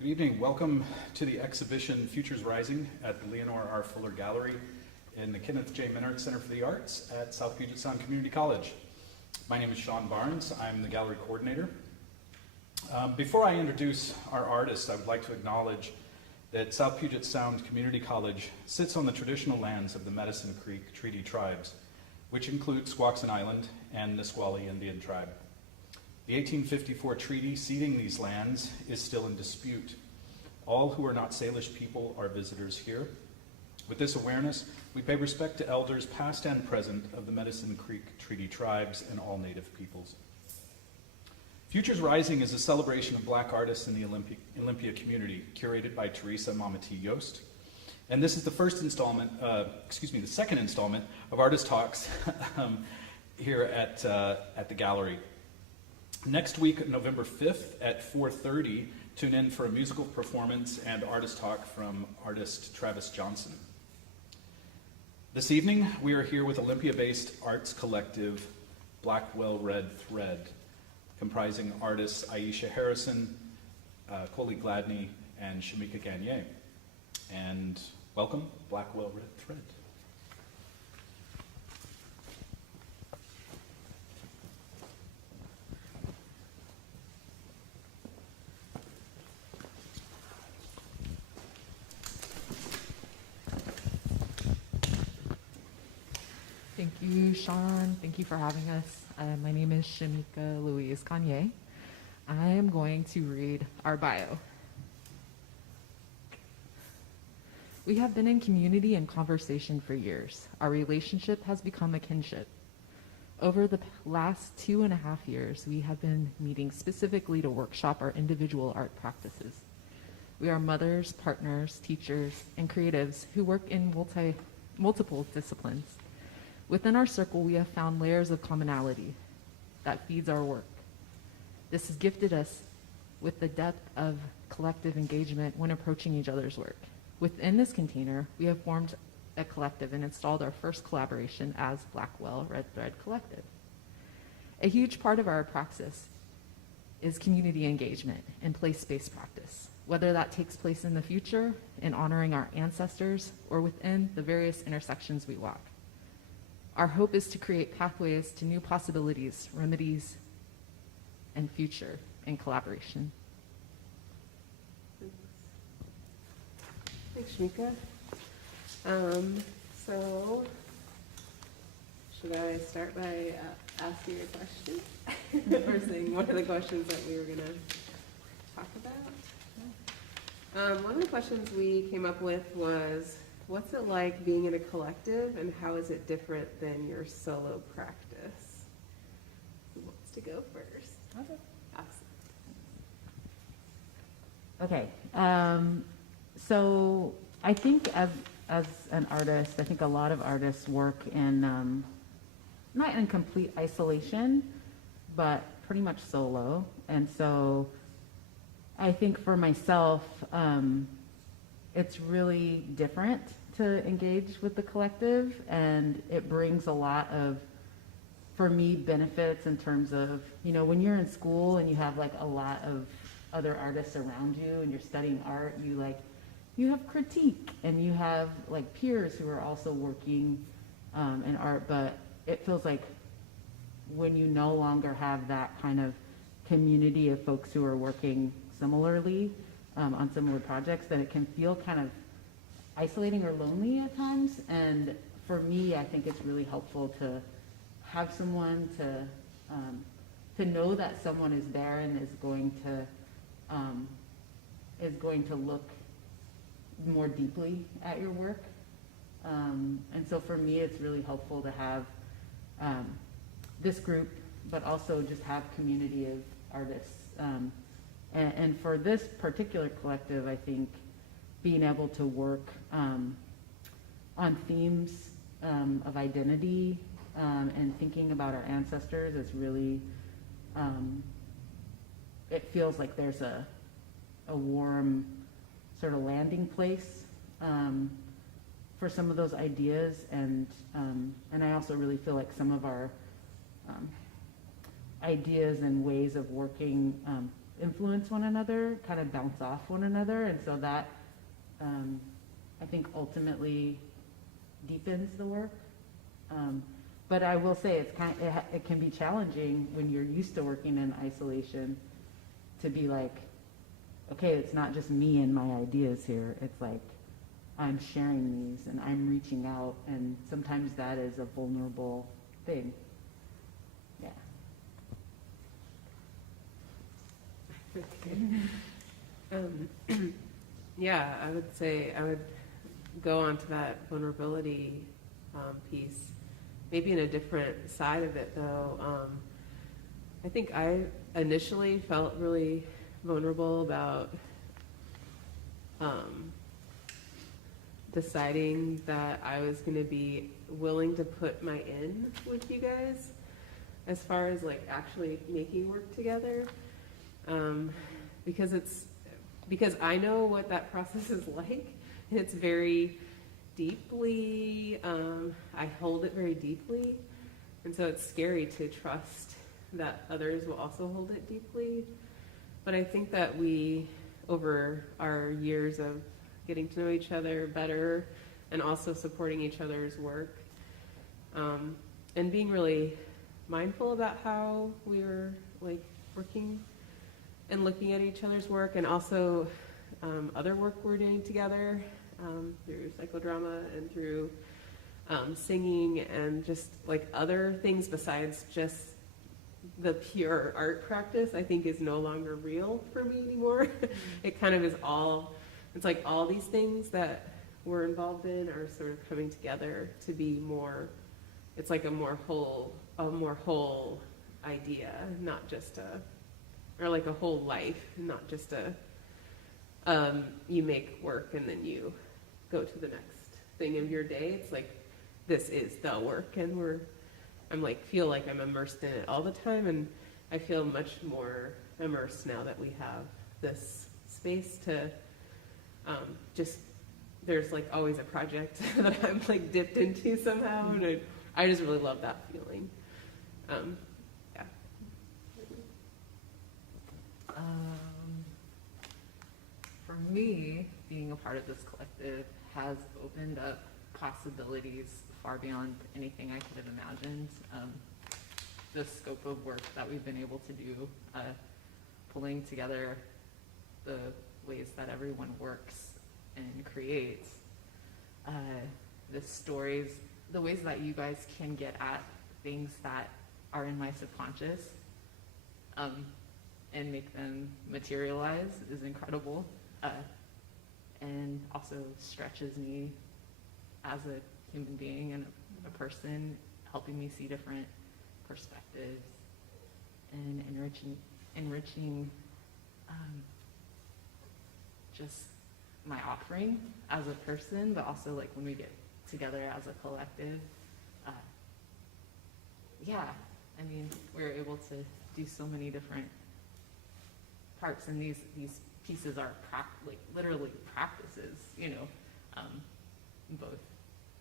Good evening. Welcome to the exhibition Futures Rising at the Leonor R. Fuller Gallery in the Kenneth J. Minard Center for the Arts at South Puget Sound Community College. My name is Sean Barnes. I'm the gallery coordinator. Before I introduce our artists, I would like to acknowledge that South Puget Sound Community College sits on the traditional lands of the Medicine Creek Treaty Tribes, which include Squaxin Island and Nisqually Indian Tribe. The 1854 treaty ceding these lands is still in dispute. All who are not Salish people are visitors here. With this awareness, we pay respect to elders past and present of the Medicine Creek Treaty Tribes and all Native peoples. Futures Rising is a celebration of Black artists in the Olympia community, curated by Teresa Mamati Yost. And this is the the second installment of Artist Talks here at the gallery. Next week, November 5th at 4:30, tune in for a musical performance and artist talk from artist Travis Johnson. This evening, we are here with Olympia-based arts collective Blackwell Red Thread, comprising artists Aisha Harrison, Coley Gladney, and Shamika Gagne. And welcome, Blackwell Red Thread. Thank you, Sean. Thank you for having us. My name is Shamika Louise Gagne. I am going to read our bio. We have been in community and conversation for years. Our relationship has become a kinship. Over the last 2.5 years, we have been meeting specifically to workshop our individual art practices. We are mothers, partners, teachers, and creatives who work in multiple disciplines. Within our circle, we have found layers of commonality that feeds our work. This has gifted us with the depth of collective engagement when approaching each other's work. Within this container, we have formed a collective and installed our first collaboration as Blackwell Red Thread Collective. A huge part of our praxis is community engagement and place-based practice, whether that takes place in the future in honoring our ancestors or within the various intersections we walk. Our hope is to create pathways to new possibilities, remedies, and future in collaboration. Thanks, Shamika. So, should I start by asking a question? Or saying one of the questions that we were going to talk about? One of the questions we came up with was, what's it like being in a collective, and how is it different than your solo practice? Who wants to go first? Okay. So I think as an artist, I think a lot of artists work in, not in complete isolation, but pretty much solo. And so I think for myself, it's really different to engage with the collective, and it brings a lot of, for me, benefits in terms of, when you're in school and you have like a lot of other artists around you and you're studying art, you have critique and you have like peers who are also working in art, but it feels like when you no longer have that kind of community of folks who are working similarly on similar projects, then it can feel kind of isolating or lonely at times. And for me, I think it's really helpful to have someone to know that someone is there and is going to look more deeply at your work. And so for me, it's really helpful to have this group, but also just have community of artists. And for this particular collective, I think being able to work on themes of identity and thinking about our ancestors is really, it feels like there's a warm sort of landing place for some of those ideas, and I also really feel like some of our ideas and ways of working influence one another, kind of bounce off one another, and so that I think ultimately deepens the work. But I will say it can be challenging when you're used to working in isolation to be like, okay, it's not just me and my ideas here. It's like I'm sharing these and I'm reaching out, and sometimes that is a vulnerable thing. Yeah. Yeah, I would say I would go on to that vulnerability piece, maybe in a different side of it though. I think I initially felt really vulnerable about deciding that I was going to be willing to put my in with you guys as far as like actually making work together, because I know what that process is like. It's very deeply, I hold it very deeply, and so it's scary to trust that others will also hold it deeply. But I think that we, over our years of getting to know each other better and also supporting each other's work, and being really mindful about how we were like working and looking at each other's work, and also other work we're doing together through psychodrama and through singing and just like other things besides just the pure art practice, I think is no longer real for me anymore. It kind of is all, it's like all these things that we're involved in are sort of coming together to be more, it's like a more whole idea, not just or like a whole life, not just you make work and then you go to the next thing of your day. It's like, this is the work, and I'm like, feel like I'm immersed in it all the time, and I feel much more immersed now that we have this space to just, there's like always a project that I'm like dipped into somehow, and I just really love that feeling. Yeah. For me, being a part of this collective has opened up possibilities far beyond anything I could have imagined. The scope of work that we've been able to do, pulling together the ways that everyone works and creates, the stories, the ways that you guys can get at things that are in my subconscious, and make them materialize is incredible, and also stretches me as a human being and a person, helping me see different perspectives and enriching just my offering as a person, but also like when we get together as a collective. Yeah, I mean, we're able to do so many different parts, and these pieces are like literally practices, you know, both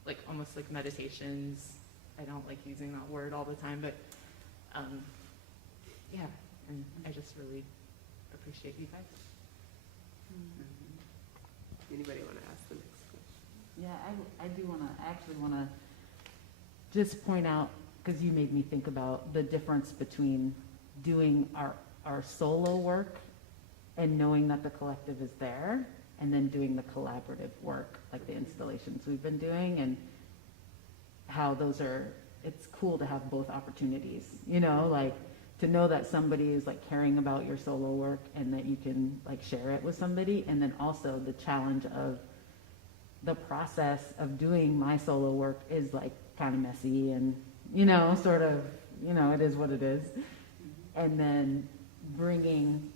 like almost like meditations. I don't like using that word all the time, but yeah, and I just really appreciate you guys. Anybody want to ask the next question? Yeah, I actually want to just point out, because you made me think about the difference between doing our solo work and knowing that the collective is there, and then doing the collaborative work, like the installations we've been doing, and how those are, it's cool to have both opportunities, you know, like to know that somebody is like caring about your solo work and that you can like share it with somebody, and then also the challenge of the process of doing my solo work is like kind of messy and, you know, sort of, you know, it is what it is. And then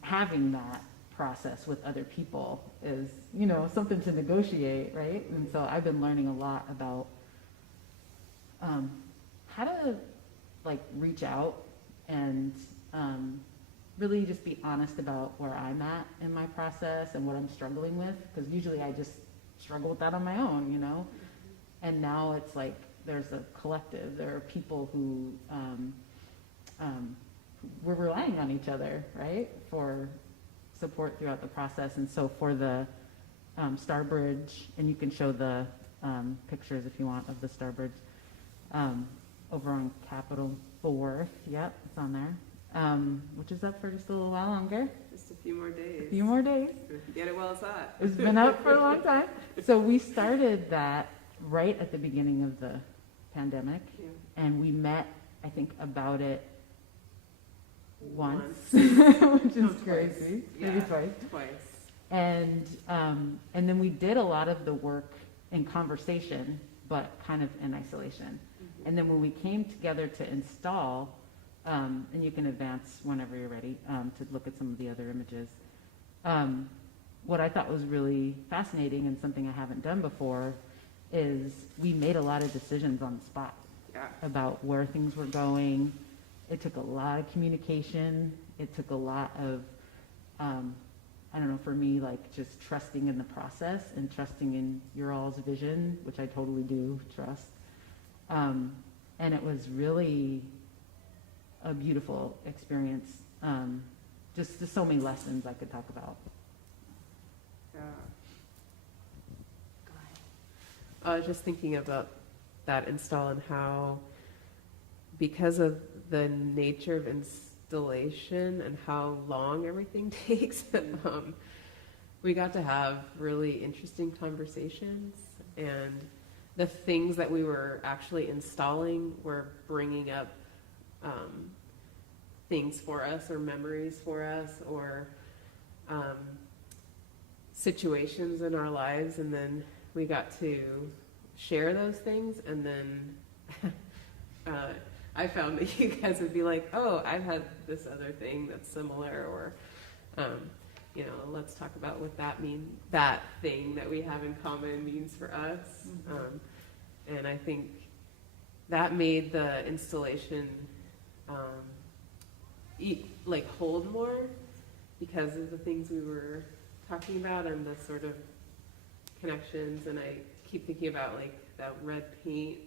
having that process with other people is, you know, something to negotiate, right? And so I've been learning a lot about how to like reach out and really just be honest about where I'm at in my process and what I'm struggling with, because usually I just struggle with that on my own, you know. And now it's like there's a collective, there are people who we're relying on each other, right, for support throughout the process. And so for the Starbridge, and you can show the pictures if you want of the Starbridge over on Capitol 4th. Yep, it's on there, which is up for just a little while longer. Just a few more days. A few more days. Get it while it's hot. It's been up for a long time. So we started that right at the beginning of the pandemic, Yeah. and we met, I think, about it once, which is crazy. Maybe twice. And then we did a lot of the work in conversation, but kind of in isolation. Mm-hmm. And then when we came together to install, and you can advance whenever you're ready to look at some of the other images. What I thought was really fascinating and something I haven't done before is we made a lot of decisions on the spot about where things were going. It took a lot of communication. It took a lot of, I don't know, for me, like just trusting in the process and trusting in your all's vision, which I totally do trust. And it was really a beautiful experience. Just so many lessons I could talk about. Yeah. I was just thinking about that install and how, because of the nature of installation and how long everything takes, we got to have really interesting conversations, and the things that we were actually installing were bringing up things for us, or memories for us, or situations in our lives, and then we got to share those things, and then I found that you guys would be like, oh, I've had this other thing that's similar, or you know, let's talk about what that thing that we have in common means for us. Mm-hmm. And I think that made the installation like hold more, because of the things we were talking about and the sort of connections. And I keep thinking about like that red paint,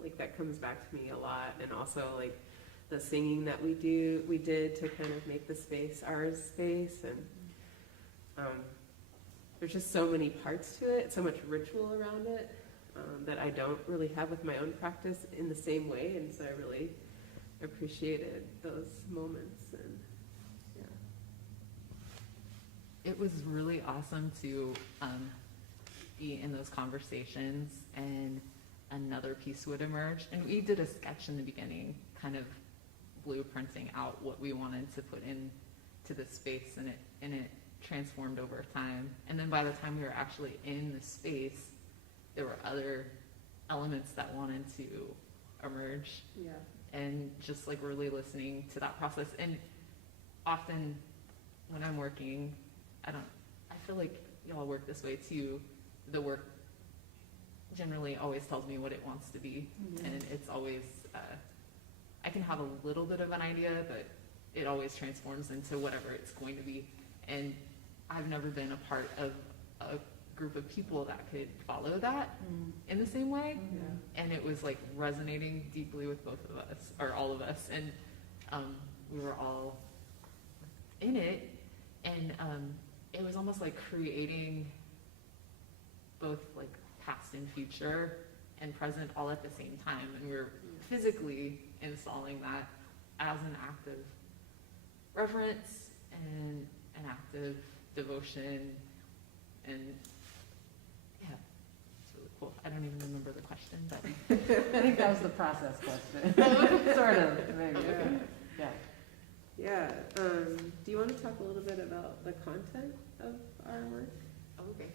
like that comes back to me a lot, and also like the singing that we did to kind of make the space our space. And there's just so many parts to it, so much ritual around it, that I don't really have with my own practice in the same way. And so I really appreciated those moments. And yeah, It was really awesome to be in those conversations, and another piece would emerge. And we did a sketch in the beginning, kind of blueprinting out what we wanted to put into the space, and it transformed over time. And then by the time we were actually in the space, there were other elements that wanted to emerge. yeah, And just like really listening to that process. And often when I'm working, I feel like y'all work this way too. The work generally always tells me what it wants to be. Mm-hmm. And it's always, I can have a little bit of an idea, but it always transforms into whatever it's going to be. And I've never been a part of a group of people that could follow that in the same way. yeah. And it was like resonating deeply with both of us, or all of us, and we were all in it, and it was almost like creating both like past and future and present all at the same time, and we were physically installing that as an act of reverence and an act of devotion. And yeah, it's really cool. I don't even remember the question, but I think that was the process question. Sort of, maybe. Yeah. Yeah. Do you want to talk a little bit about the content of our work? Okay.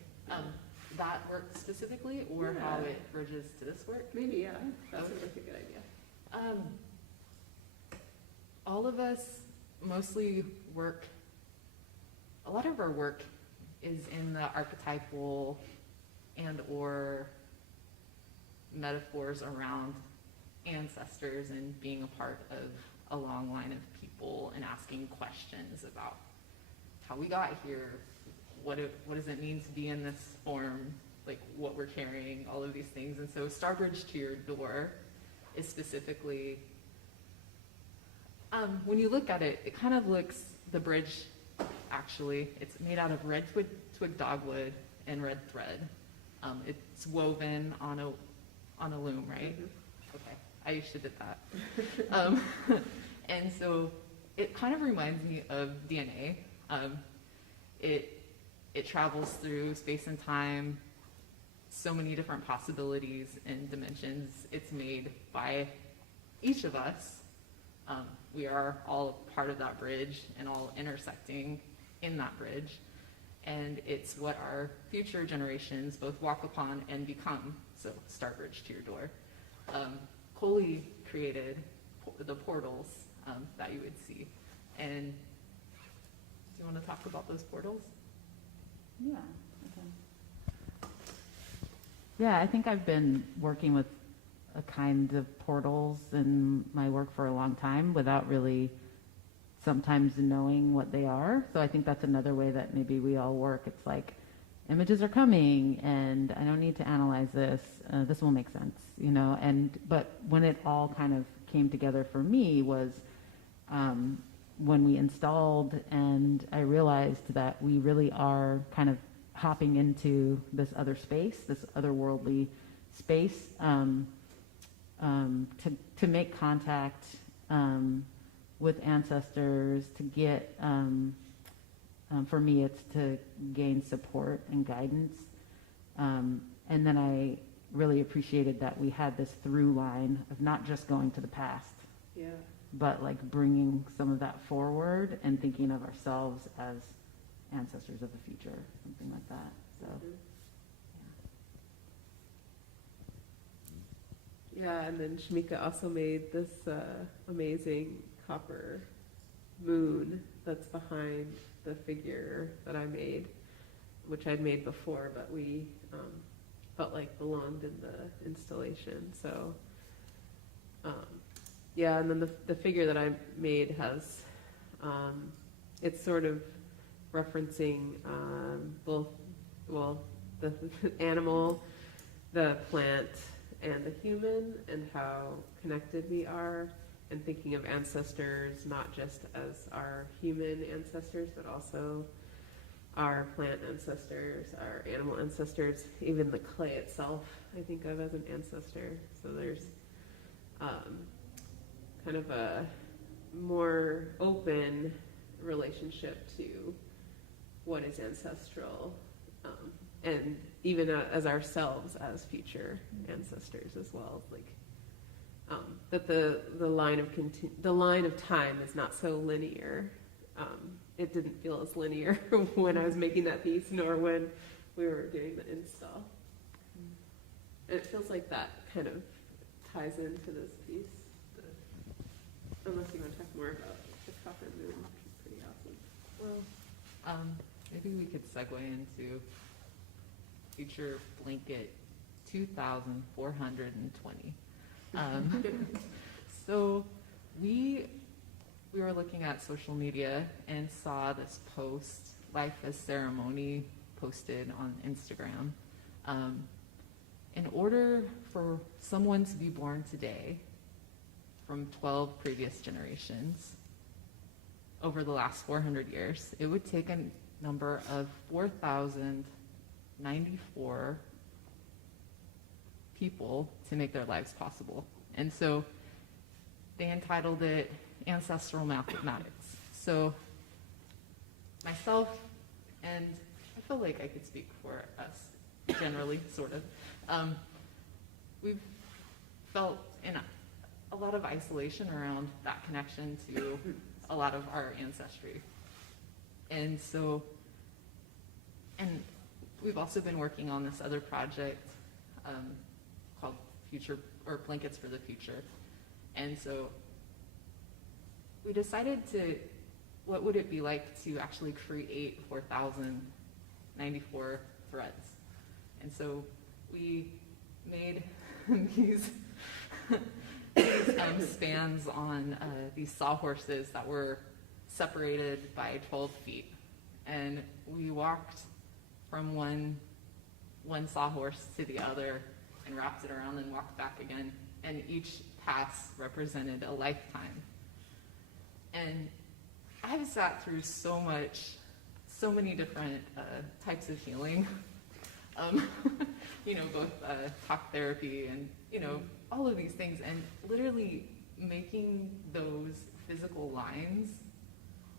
That work specifically, or how it bridges to this work? Maybe, yeah. That seems like a good idea. All of us mostly work, a lot of our work is in the archetypal and or metaphors around ancestors and being a part of a long line of people and asking questions about how we got here, what does it mean to be in this form, like what we're carrying, all of these things. And so Starbridge to Your Door is specifically, when you look at it, it kind of looks, the bridge actually actually. It's made out of red twig dogwood and red thread. It's woven on a loom, right? Mm-hmm. Okay, I used to did that. And so it kind of reminds me of DNA. It travels through space and time, so many different possibilities and dimensions. It's made by each of us. We are all part of that bridge and all intersecting in that bridge. And it's what our future generations both walk upon and become. So, Starbridge to your door. Coley created the portals that you would see. And do you want to talk about those portals? Yeah. Okay. Yeah, I think I've been working with a kind of portals in my work for a long time without really sometimes knowing what they are. So I think that's another way that maybe we all work. It's like images are coming and I don't need to analyze this. This will make sense, you know. But when it all kind of came together for me was when we installed, and I realized that we really are kind of hopping into this other space, this otherworldly space, to make contact with ancestors, to get, for me, it's to gain support and guidance. And then I really appreciated that we had this through line of not just going to the past, Yeah. but like bringing some of that forward and thinking of ourselves as ancestors of the future, something like that. So, Yeah, and then Shamika also made this amazing copper moon that's behind the figure that I made, which I'd made before, but we felt like belonged in the installation. So, yeah, and then the figure that I made has, it's sort of referencing both, well, the animal, the plant, and the human, and how connected we are, and thinking of ancestors not just as our human ancestors, but also our plant ancestors, our animal ancestors, even the clay itself, I think of as an ancestor. So there's kind of a more open relationship to what is ancestral, and even as ourselves as future ancestors as well. Like that the line of time is not so linear. It didn't feel as linear when I was making that piece, nor when we were doing the install. And it feels like that kind of ties into this piece. Unless you want to talk more about the copper moon, which is pretty awesome. Well, maybe we could segue into future blanket 2,420. So we were looking at social media and saw this post, Life as Ceremony, posted on Instagram. In order for someone to be born today from 12 previous generations over the last 400 years, it would take a number of 4,094 people to make their lives possible. And so they entitled it Ancestral Mathematics. So myself, and I feel like I could speak for us generally, sort of, we've felt in a lot of isolation around that connection to a lot of our ancestry. And so, and we've also been working on this other project called Future, or Blankets for the Future. And so we decided what would it be like to actually create 4,094 threads? And so we made these spans on these sawhorses that were separated by 12 feet. And we walked from one sawhorse to the other and wrapped it around and walked back again. And each pass represented a lifetime. And I've sat through so much so many different types of healing. Both talk therapy and, all of these things, and literally making those physical lines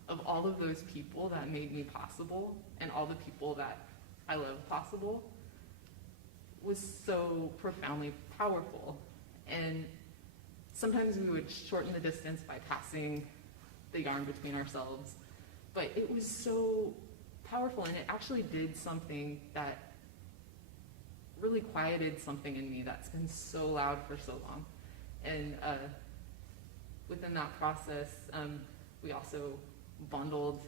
of all of those people that made me possible and all the people that I love possible was so profoundly powerful. And sometimes we would shorten the distance by passing the yarn between ourselves, but it was so powerful, and it actually did something that really quieted something in me that's been so loud for so long. And within that process, we also bundled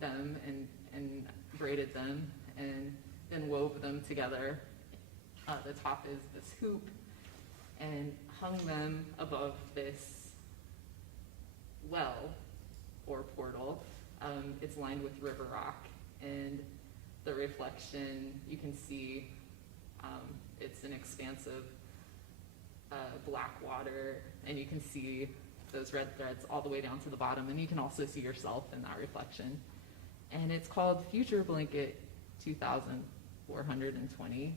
them and braided them and then wove them together. The top is this hoop, and hung them above this well or portal. It's lined with river rock, and the reflection, you can see it's an expansive black water, and you can see those red threads all the way down to the bottom, and you can also see yourself in that reflection. And it's called Future Blanket 2420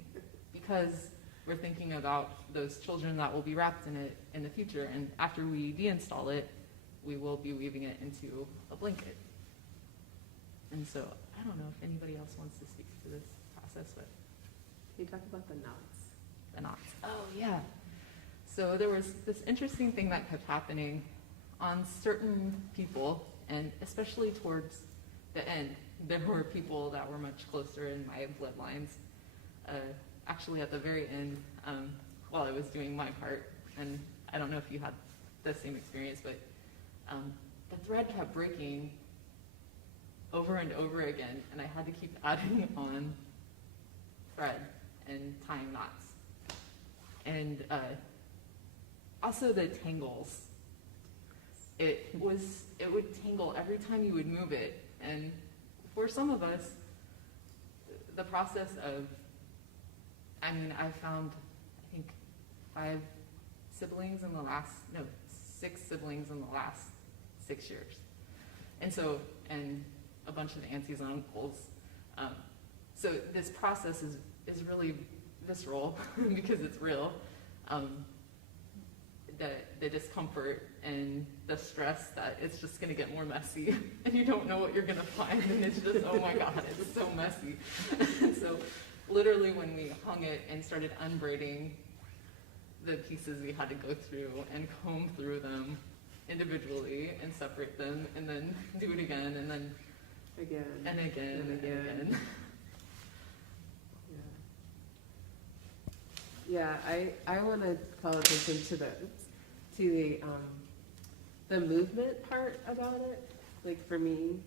because we're thinking about those children that will be wrapped in it in the future, and after we deinstall it, we will be weaving it into a blanket. And so I don't know if anybody else wants to speak to this process, but Can you talk about the knots? the knots. Oh, yeah. So there was this interesting thing that kept happening on certain people, and especially towards the end. There were people that were much closer in my bloodlines. Actually, at the very end, while I was doing my part, and I don't know if you had the same experience, but the thread kept breaking over and over again, and I had to keep adding on thread and tying knots. And also the tangles. It would tangle every time you would move it. And for some of us, the process of, I found, I think, 6 siblings in the last 6 years. And so, and a bunch of aunties and uncles. So this process is really visceral because it's real. The discomfort and the stress that it's just going to get more messy and you don't know what you're going to find, and it's just, oh my God, it's so messy. So literally when we hung it and started unbraiding the pieces, we had to go through and comb through them individually and separate them and then do it again and then Again. and again And and again. again. Yeah, I want to call attention to the movement part about it. Like for me,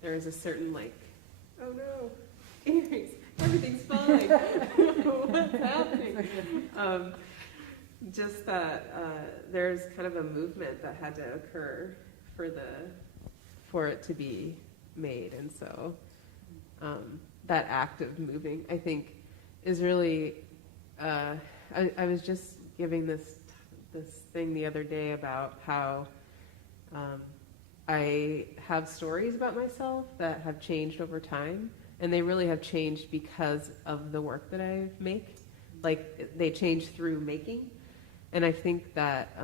there is a certain oh no, earrings, everything's falling. What's happening? Just that there's kind of a movement that had to occur for it to be made, and so that act of moving, I think, is really. I was just giving this thing the other day about how I have stories about myself that have changed over time, and they really have changed because of the work that I make. Like, they change through making, and I think that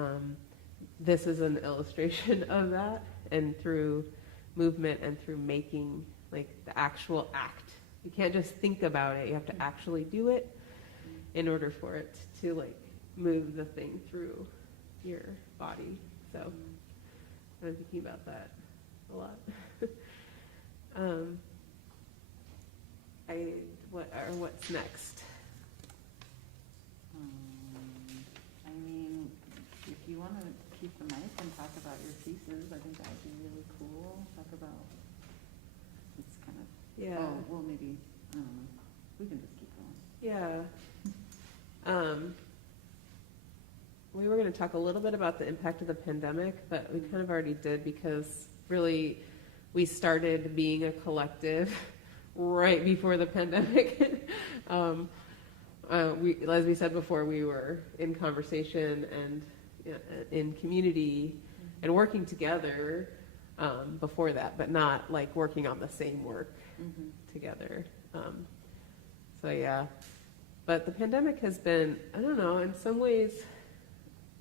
this is an illustration of that, and through movement and through making, like the actual act. You can't just think about it, you have to actually do it in order for it to move the thing through your body. So I was thinking about that a lot. What's next? If you want to keep the mic and talk about your pieces, I think that would be really cool. Talk about, it's kind of, Yeah. oh, well, maybe, I don't know. We can just keep going. Yeah. We were going to talk a little bit about the impact of the pandemic, but we kind of already did, because really we started being a collective right before the pandemic. As we said before, we were in conversation and in community and working together before that, but not like working on the same work together. So yeah, but the pandemic has been, I don't know, in some ways,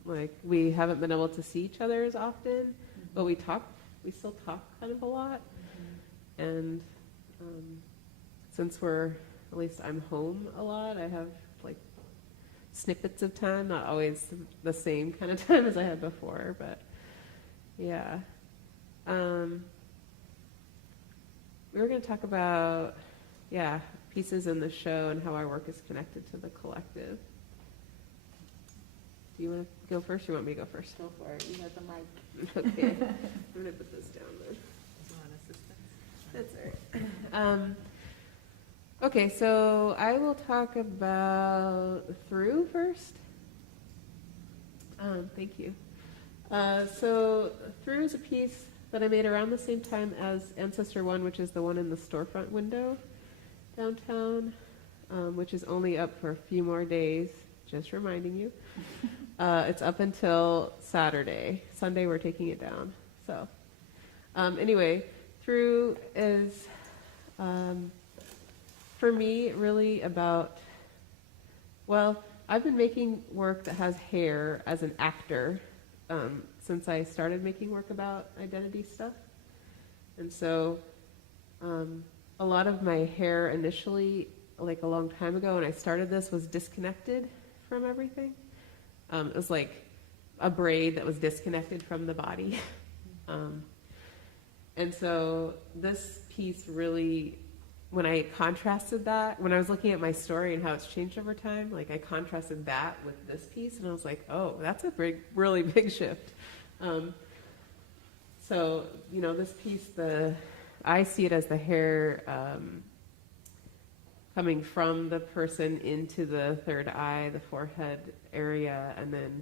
like we haven't been able to see each other as often, but we still talk kind of a lot. And since at least I'm home a lot, I have like snippets of time, not always the same kind of time as I had before, but yeah. We were going to talk about, pieces in the show and how our work is connected to the collective. Do you want to go first, or you want me to go first? Go for it. You got the mic. Okay. I'm going to put this down then. That's all right. Okay, so I will talk about Through first. Thank you. So Through is a piece that I made around the same time as Ancestor One, which is the one in the storefront window downtown, which is only up for a few more days, just reminding you. It's up until Saturday. Sunday we're taking it down. So anyway, Through is, for me, really about, I've been making work that has hair as an actor since I started making work about identity stuff. And so a lot of my hair initially, like a long time ago when I started this, was disconnected from everything. It was like a braid that was disconnected from the body. And so this piece really, when I contrasted that, when I was looking at my story and how it's changed over time, like I contrasted that with this piece, and I was like, oh, that's a really big shift. So, this piece, I see it as the hair coming from the person into the third eye, the forehead area, and then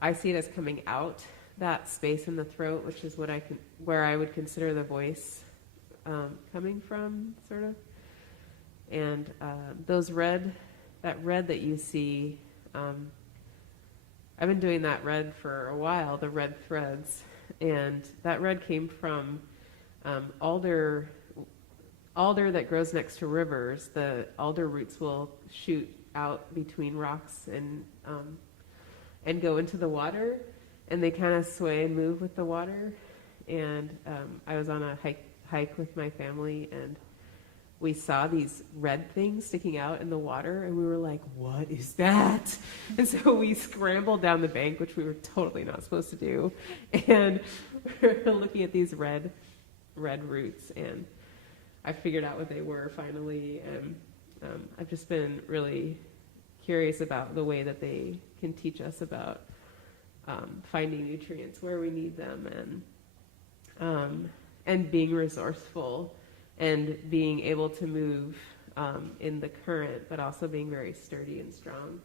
I see it as coming out that space in the throat, which is where I would consider the voice coming from, sort of. And that red that you see, I've been doing that red for a while, the red threads, and that red came from alder that grows next to rivers. The alder roots will shoot out between rocks and go into the water, and they kind of sway and move with the water. And I was on a hike with my family, and we saw these red things sticking out in the water, and we were like, what is that? And so we scrambled down the bank, which we were totally not supposed to do, and we were looking at these red roots, and I figured out what they were finally, and I've just been really curious about the way that they can teach us about finding nutrients where we need them, and being resourceful, and being able to move in the current, but also being very sturdy and strong,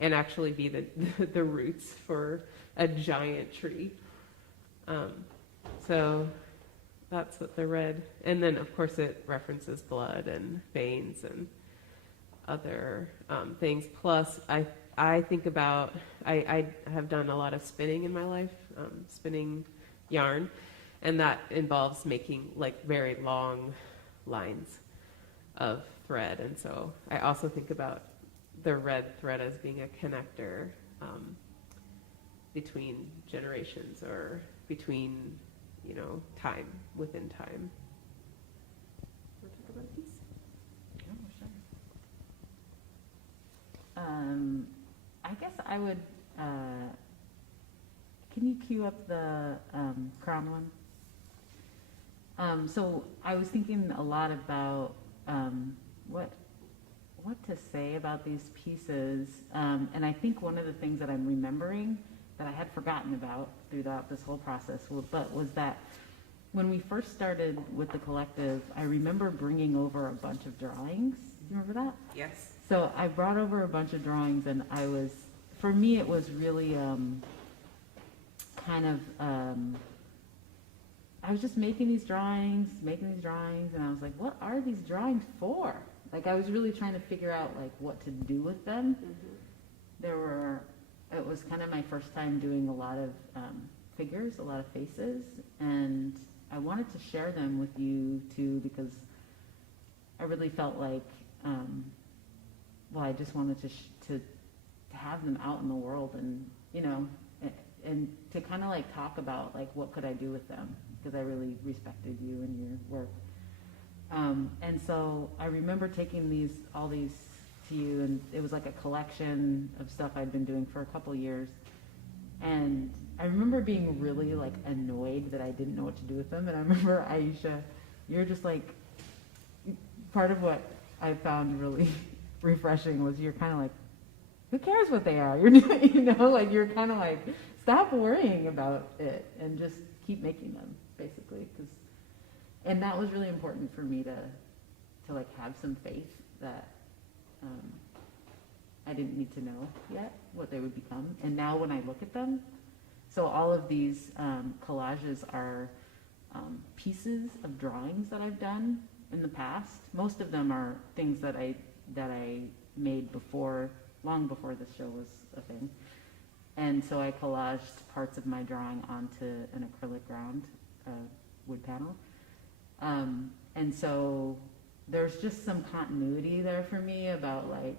and actually be the roots for a giant tree. So that's what the red, and then of course it references blood and veins and other things. Plus, I think about, I have done a lot of spinning in my life, spinning yarn, and that involves making like very long lines of thread. And so I also think about the red thread as being a connector between generations, or between, time within time. Want to talk about a piece? I guess I would, can you cue up the crown one? So I was thinking a lot about what to say about these pieces, and I think one of the things that I'm remembering that I had forgotten about throughout this whole process was that when we first started with the collective, I remember bringing over a bunch of drawings. Do you remember that? Yes. So I brought over a bunch of drawings, and for me it was really I was just making these drawings, and I was like, what are these drawings for? Like, I was really trying to figure out like what to do with them. It was kind of my first time doing a lot of figures, a lot of faces, and I wanted to share them with you too because I really felt like, I just wanted to have them out in the world, and and to kind of like talk about like what could I do with them, because I really respected you and your work. And so I remember taking all these to you, and it was like a collection of stuff I'd been doing for a couple years. And I remember being really like annoyed that I didn't know what to do with them. And I remember, Aisha, you're just like, part of what I found really refreshing was you're kind of like, who cares what they are? You're like, you're kind of like, stop worrying about it and just keep making them, basically. And that was really important for me to like have some faith that I didn't need to know yet what they would become. And now when I look at them, so all of these collages are pieces of drawings that I've done in the past. Most of them are things that I made long before this show was a thing. And so I collaged parts of my drawing onto an acrylic ground, wood panel. And so there's just some continuity there for me about like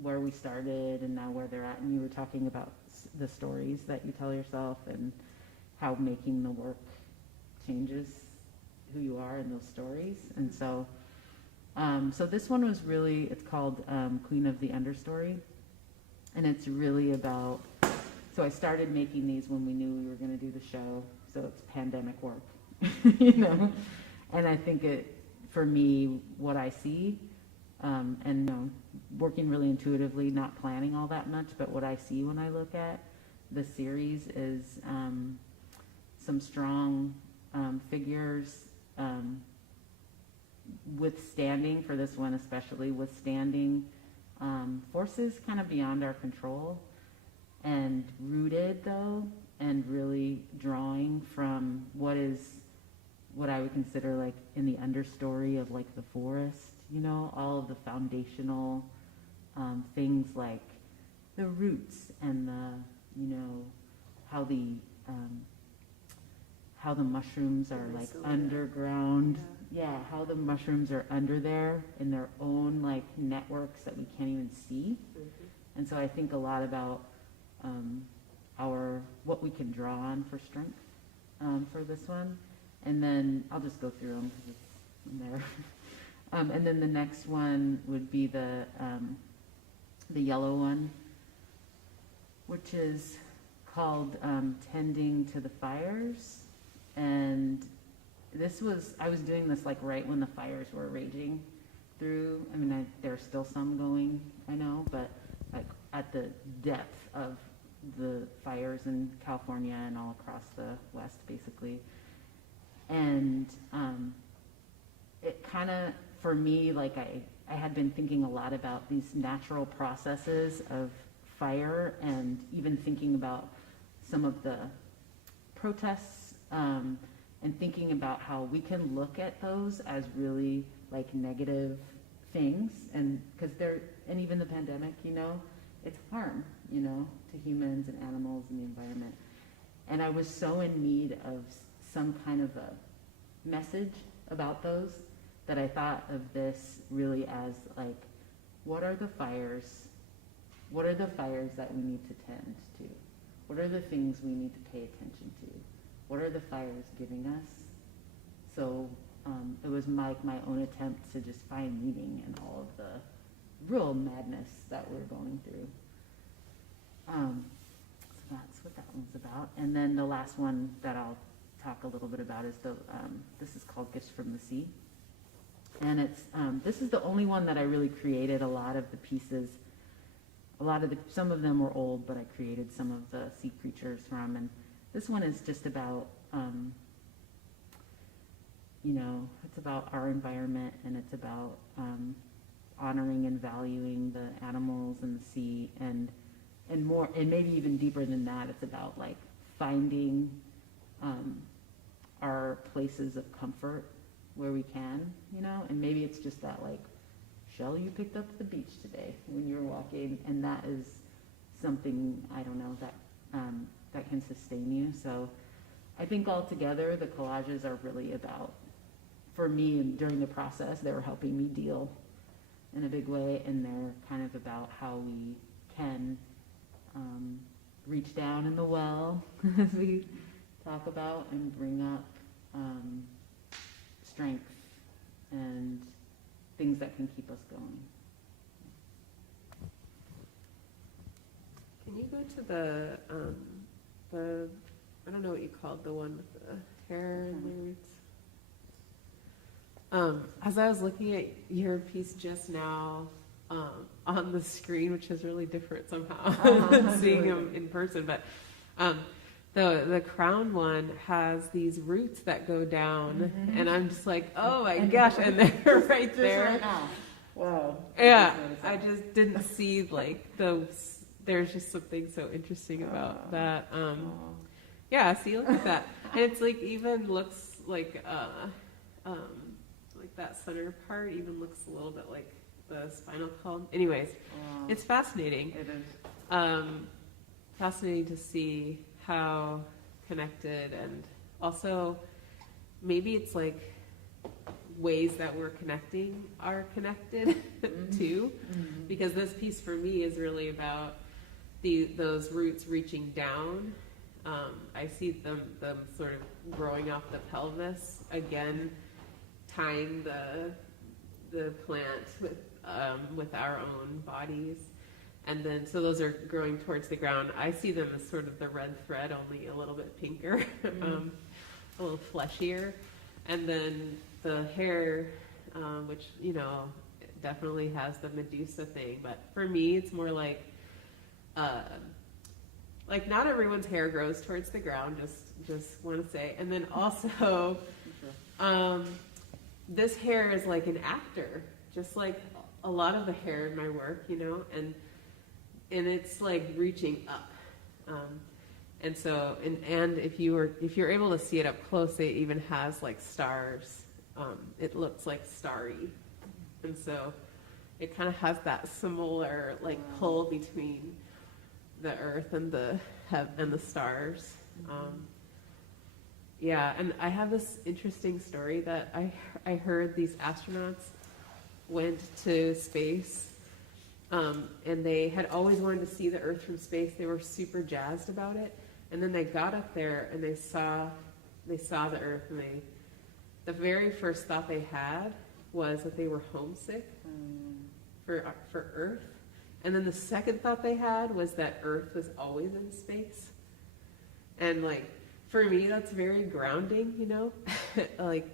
where we started and now where they're at. And you were talking about the stories that you tell yourself and how making the work changes who you are in those stories. And so, so this one was really, it's called Queen of the Understory. And it's really about, so I started making these when we knew we were going to do the show. So it's pandemic work, And I think for me, what I see, and working really intuitively, not planning all that much, but what I see when I look at the series is some strong figures withstanding, for this one especially, withstanding forces kind of beyond our control, and rooted though, and really drawing from what I would consider like in the understory of like the forest, all of the foundational things like the roots and how the mushrooms are like underground. Yeah, how the mushrooms are under there in their own like networks that we can't even see. Mm-hmm. And so I think a lot about what we can draw on for strength for this one. And then I'll just go through them because it's in there. And then the next one would be the yellow one, which is called Tending to the Fires. And I was doing this like right when the fires were raging through. I mean, there's still some going, I know, but like at the depth of the fires in California and all across the West, basically. And it kind of, for me, like I had been thinking a lot about these natural processes of fire, and even thinking about some of the protests, and thinking about how we can look at those as really like negative things, and because and even the pandemic, it's harm, to humans and animals and the environment. And I was so in need of some kind of a message about those that I thought of this really as like, what are the fires that we need to tend to? What are the things we need to pay attention to? What are the fires giving us? So it was my own attempt to just find meaning in all of the real madness that we're going through. So that's what that one's about. And then the last one that I'll talk a little bit about is this is called Gifts from the Sea. And this is the only one that I really created a lot of the pieces. Some of them were old, but I created some of the sea creatures from. And this one is just about, it's about our environment, and it's about honoring and valuing the animals and the sea, and more, and maybe even deeper than that, it's about like finding our places of comfort where we can, and maybe it's just that like shell you picked up at the beach today when you were walking, and that is something, I don't know, that that can sustain you. So I think altogether the collages are really about, for me, and during the process, they were helping me deal in a big way, and they're kind of about how we can reach down in the well, as we talk about, and bring up strength and things that can keep us going. Can you go to the I don't know what you called the one with the hair and the roots. As I was looking at your piece just now on the screen, which is really different somehow than seeing them in person, but the crown one has these roots that go down, and I'm just like, oh my gosh, and they're right there. Right now. Wow. Yeah, I just didn't see like those. There's just something so interesting about that. Yeah, see, look at that, and it's like even looks like that center part even looks a little bit like the spinal column. Anyways, it's fascinating. It is. Fascinating to see how connected, and also maybe it's like ways that we're connecting are connected too, because this piece for me is really about those roots reaching down. I see them sort of growing off the pelvis, again tying the plant with our own bodies. And then, so those are growing towards the ground. I see them as sort of the red thread, only a little bit pinker, a little fleshier. And then the hair, which, you know, definitely has the Medusa thing. But for me, it's more like not everyone's hair grows towards the ground, just want to say. And then also, this hair is like an actor, just like a lot of the hair in my work, you know, and it's like reaching up, and so and if you're able to see it up close, it even has like stars. It looks like starry, and so it kind of has that similar like pull between the earth and the stars. Yeah, and I have this interesting story that I heard these astronauts went to space. And they had always wanted to see the Earth from space. They were super jazzed about it. And then they got up there and they saw the Earth, and the very first thought they had was that they were homesick for Earth. And then the second thought they had was that Earth was always in space. And like, for me, that's very grounding, you know? Like,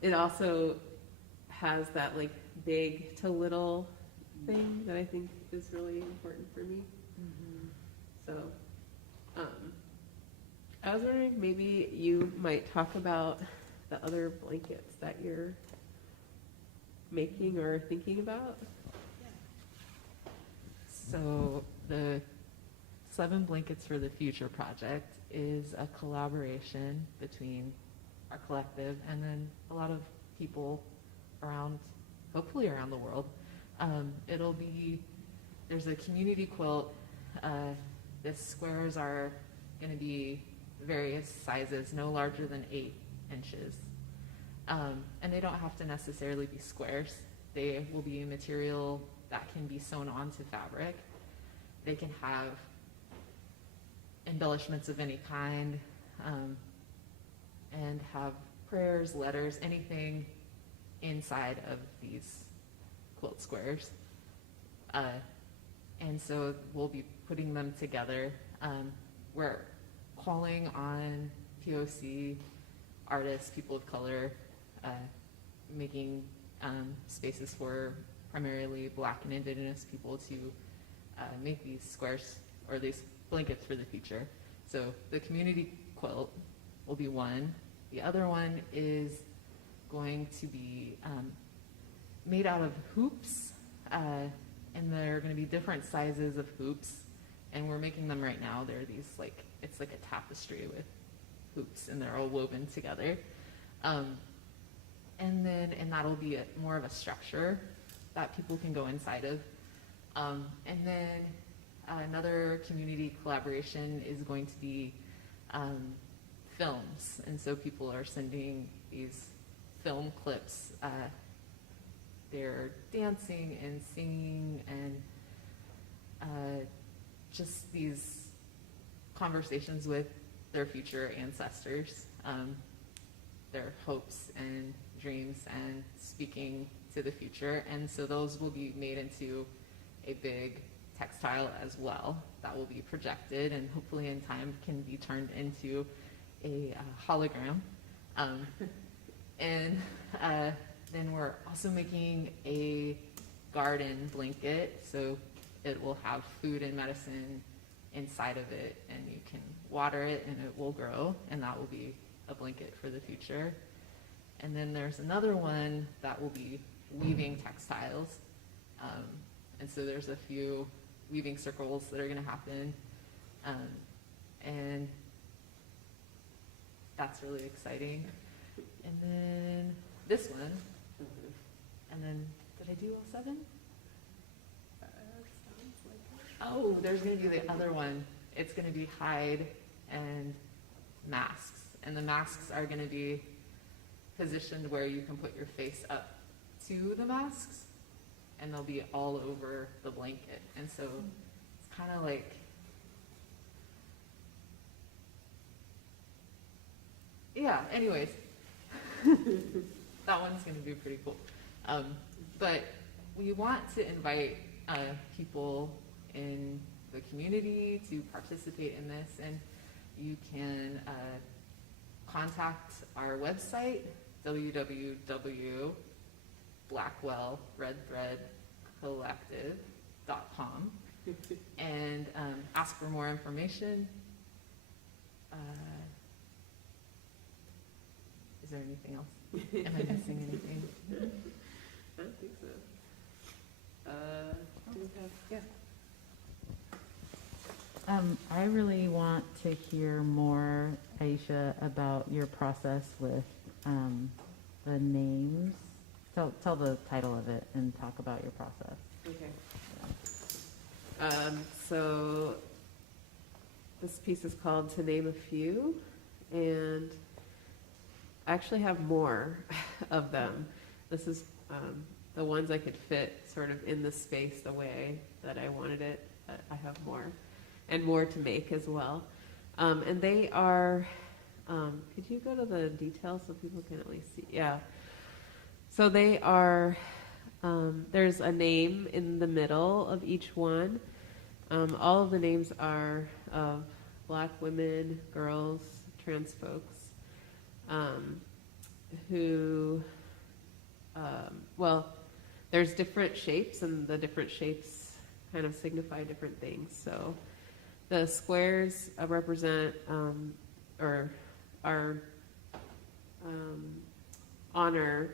it also has that like big to little thing that I think is really important for me. So I was wondering, maybe you might talk about the other blankets that you're making or thinking about. So the 7 Blankets for the Future project is a collaboration between our collective and then a lot of people around, hopefully around the world. There's a community quilt. The squares are going to be various sizes, no larger than 8 inches. And they don't have to necessarily be squares. They will be a material that can be sewn onto fabric. They can have embellishments of any kind, and have prayers, letters, anything inside of these quilt squares. And so we'll be putting them together. We're calling on POC artists, people of color, making spaces for primarily Black and Indigenous people to make these squares or these blankets for the future. So the community quilt will be one. The other one is going to be made out of hoops, and there are going to be different sizes of hoops, and we're making them right now. They're these it's like a tapestry with hoops, and they're all woven together. And that'll be more of a structure that people can go inside of. And then Another community collaboration is going to be films, and so people are sending these film clips. They're dancing and singing and just these conversations with their future ancestors, their hopes and dreams, and speaking to the future. And so those will be made into a big textile as well that will be projected and hopefully in time can be turned into a hologram. And then we're also making a garden blanket, so it will have food and medicine inside of it, and you can water it and it will grow, and that will be a blanket for the future. And then there's another one that will be weaving textiles, and so there's a few weaving circles that are going to happen, and that's really exciting. And then this one, and then did I do all 7? Oh, there's going to be the other one. It's going to be hide and masks. And the masks are going to be positioned where you can put your face up to the masks, and they'll be all over the blanket. And so it's kind of like, yeah, anyways. That one's going to be pretty cool. But we want to invite people in the community to participate in this, and you can contact our website, www.blackwellredthreadcollective.com, and ask for more information. Is there anything else? Am I missing anything? I don't think so. Do we have, yeah. I really want to hear more, Aisha, about your process with the names. Tell the title of it and talk about your process. Okay. So this piece is called To Name a Few, and I actually have more of them. This is the ones I could fit sort of in the space the way that I wanted it. I have more, and more to make as well. And they are, could you go to the details so people can at least see? Yeah. So they are, there's a name in the middle of each one. All of the names are of Black women, girls, trans folks, who, well, there's different shapes, and the different shapes kind of signify different things. So the squares represent or are honor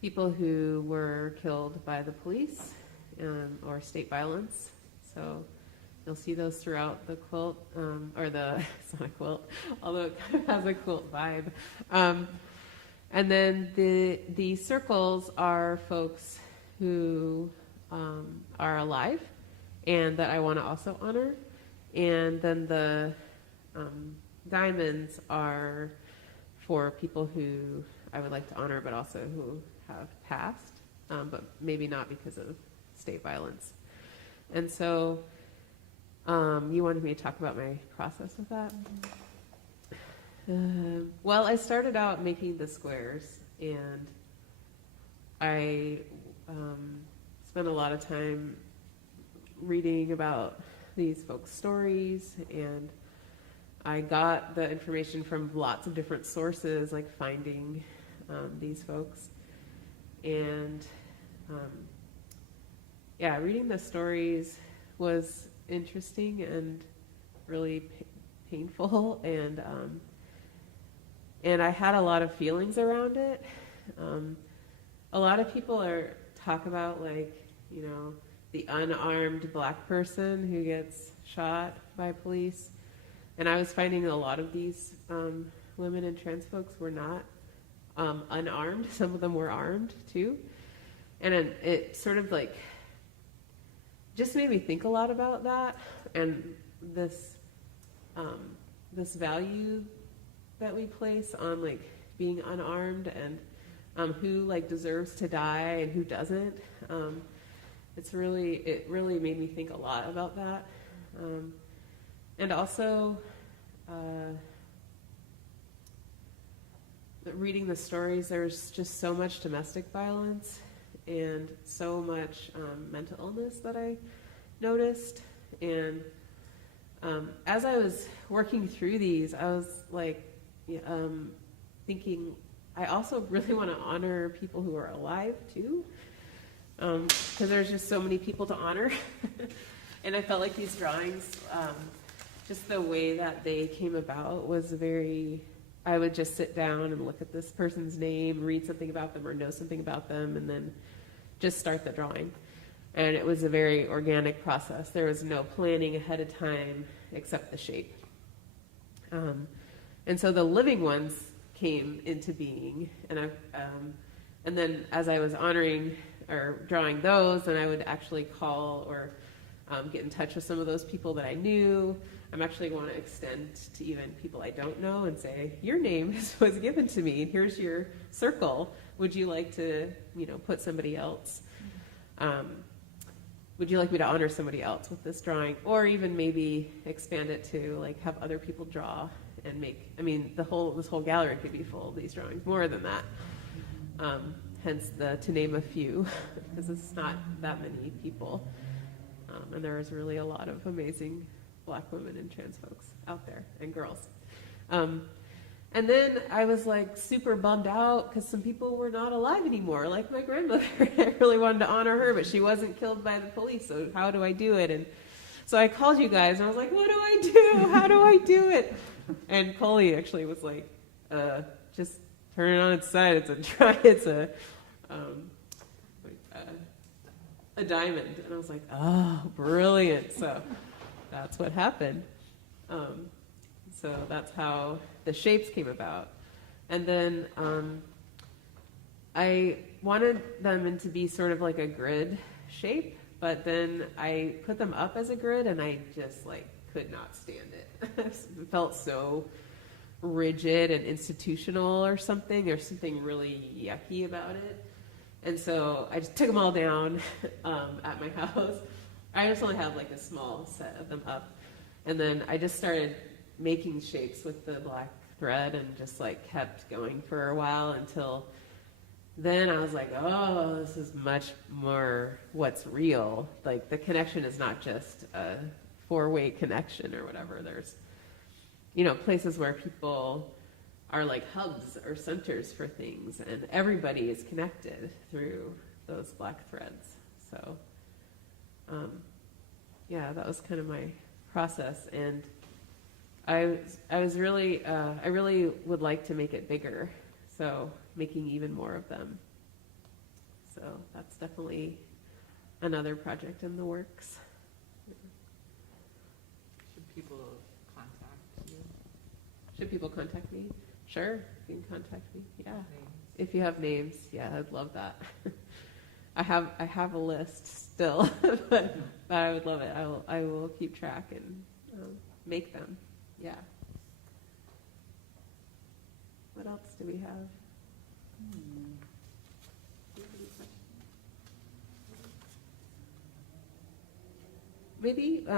people who were killed by the police or state violence. So you'll see those throughout the quilt, or the, it's not a quilt, although it kind of has a quilt vibe. And then the circles are folks who are alive and that I want to also honor. And then the diamonds are for people who I would like to honor, but also who have passed, but maybe not because of state violence. And so you wanted me to talk about my process with that? Well, I started out making the squares, and I spent a lot of time reading about these folks' stories, and I got the information from lots of different sources, like finding these folks. And yeah, reading the stories was interesting and really painful, and I had a lot of feelings around it. A lot of people talk about, like, you know, the unarmed Black person who gets shot by police, and I was finding a lot of these women and trans folks were not unarmed. Some of them were armed too, and it sort of like just made me think a lot about that and this this value that we place on like being unarmed and who like deserves to die and who doesn't. It really made me think a lot about that. And also reading the stories, there's just so much domestic violence and so much mental illness that I noticed. And as I was working through these, I was like thinking, I also really want to honor people who are alive too, because there's just so many people to honor. And I felt like these drawings, just the way that they came about was very, I would just sit down and look at this person's name, read something about them or know something about them, and then just start the drawing. And it was a very organic process. There was no planning ahead of time except the shape. And so the living ones came into being, and then as I was honoring or drawing those, then I would actually call or get in touch with some of those people that I knew. I'm actually going to extend to even people I don't know and say, your name was given to me, and here's your circle. Would you like to, put somebody else? Would you like me to honor somebody else with this drawing? Or even maybe expand it to like have other people draw and make, this whole gallery could be full of these drawings, more than that. Hence the to name a few, because it's not that many people. And there is really a lot of amazing Black women and trans folks out there, and girls. And then I was like super bummed out because some people were not alive anymore, like my grandmother. I really wanted to honor her, but she wasn't killed by the police, so how do I do it? And so I called you guys, and I was like, what do I do? How do I do it? And Coley actually was like, just turn it on its side. It's a diamond. And I was like, oh, brilliant. So that's what happened. So that's how the shapes came about. And then I wanted them to be sort of like a grid shape, but then I put them up as a grid and I just like could not stand it. It felt so rigid and institutional or something. There's something really yucky about it. And so I just took them all down at my house. I just only have like a small set of them up. And then I just started making shapes with the black thread and just like kept going for a while until then I was like, oh, this is much more what's real. Like the connection is not just a four-way connection or whatever. There's, places where people are like hubs or centers for things, and everybody is connected through those black threads. So, that was kind of my process, and I really would like to make it bigger, so making even more of them. So that's definitely another project in the works. Should people contact you? Should people contact me? Sure, you can contact me. Yeah, Names. if you have names, yeah, I'd love that. I have a list still, but I would love it. I will keep track and make them. Yeah. What else do we have? Maybe. Okay.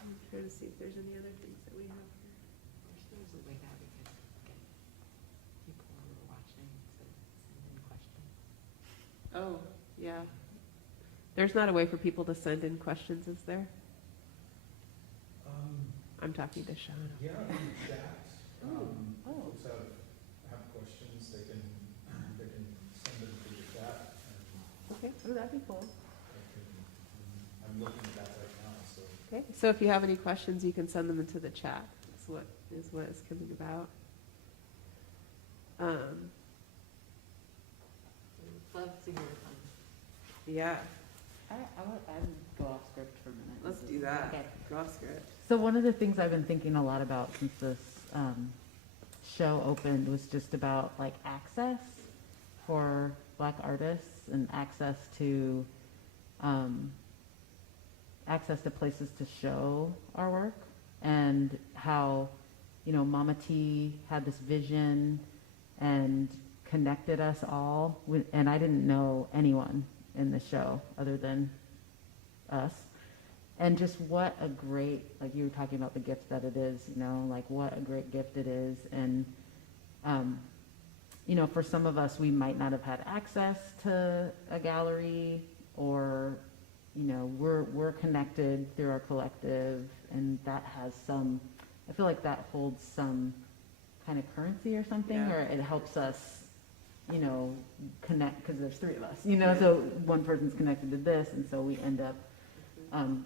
I'm trying to see if there's any other things that we have here. There's a way that we could get people who are watching to send in questions. Oh, yeah. There's not a way for people to send in questions, is there? I'm talking to Sean. Yeah, in the chat. Oh. Folks have questions, they can send them to the chat. Okay, oh, that'd be cool. I'm looking at that right now, so. Okay, so if you have any questions, you can send them into the chat. That's what is coming about. We'd love to hear from Yeah, I'd go off script for a minute. let's do that. Okay. Draw script. So one of the things I've been thinking a lot about since this show opened was just about like access for Black artists and access to places to show our work, and how, you know, Mama T had this vision and connected us all and I didn't know anyone in the show other than us. And just what a great, like you were talking about the gift that it is, you know, like what a great gift it is. And, you know, for some of us, we might not have had access to a gallery, or, you know, we're connected through our collective, and that has some, I feel like that holds some kind of currency or something, Yeah. or it helps us, you know, connect, because there's three of us, you know, so one person's connected to this, and so we end up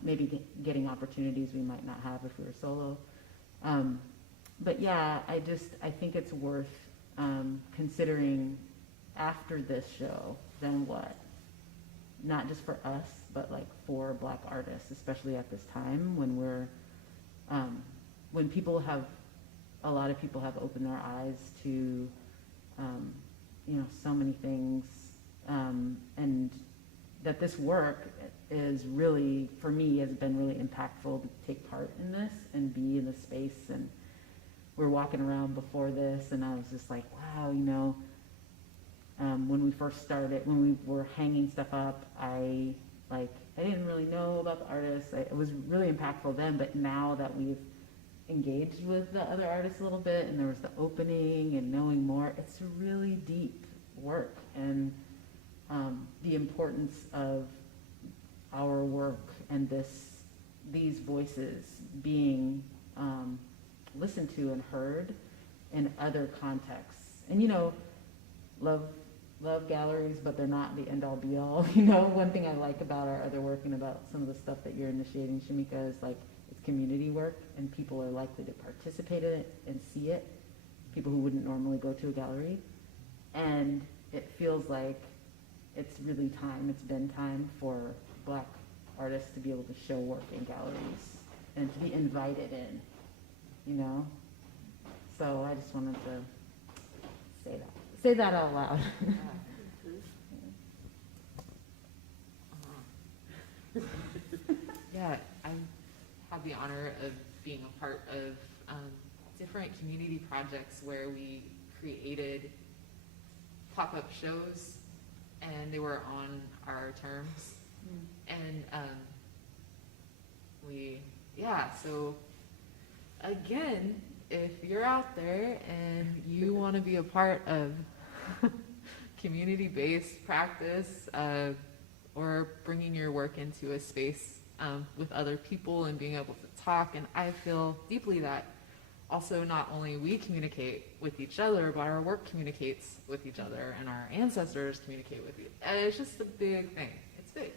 maybe getting opportunities we might not have if we were solo. But yeah, I think it's worth considering after this show, then what? Not just for us, but like for Black artists, especially at this time when we're, when a lot of people have opened their eyes to, you know, so many things, and that this work is really, for me, has been really impactful to take part in this and be in the space. And we're walking around before this, and I was just like, wow, you know, when we first started, when we were hanging stuff up, I didn't really know about the artists. It was really impactful then, but now that we've engaged with the other artists a little bit, and there was the opening and knowing more, it's really deep work. And the importance of our work and these voices being listened to and heard in other contexts. And, you know, love galleries, but they're not the end all be all. You know, one thing I like about our other work and about some of the stuff that you're initiating, Shamika, is like it's community work, and people are likely to participate in it and see it, people who wouldn't normally go to a gallery. And it feels like it's been time for Black artists to be able to show work in galleries and to be invited in, you know? So I just wanted to say that out loud. Yeah, I have the honor of being a part of different community projects where we created pop-up shows, and they were on our terms. And so again, if you're out there and you want to be a part of community-based practice, or bringing your work into a space with other people and being able to talk, and I feel deeply that also not only we communicate with each other, but our work communicates with each other, and our ancestors communicate with each other. It's just a big thing. It's big.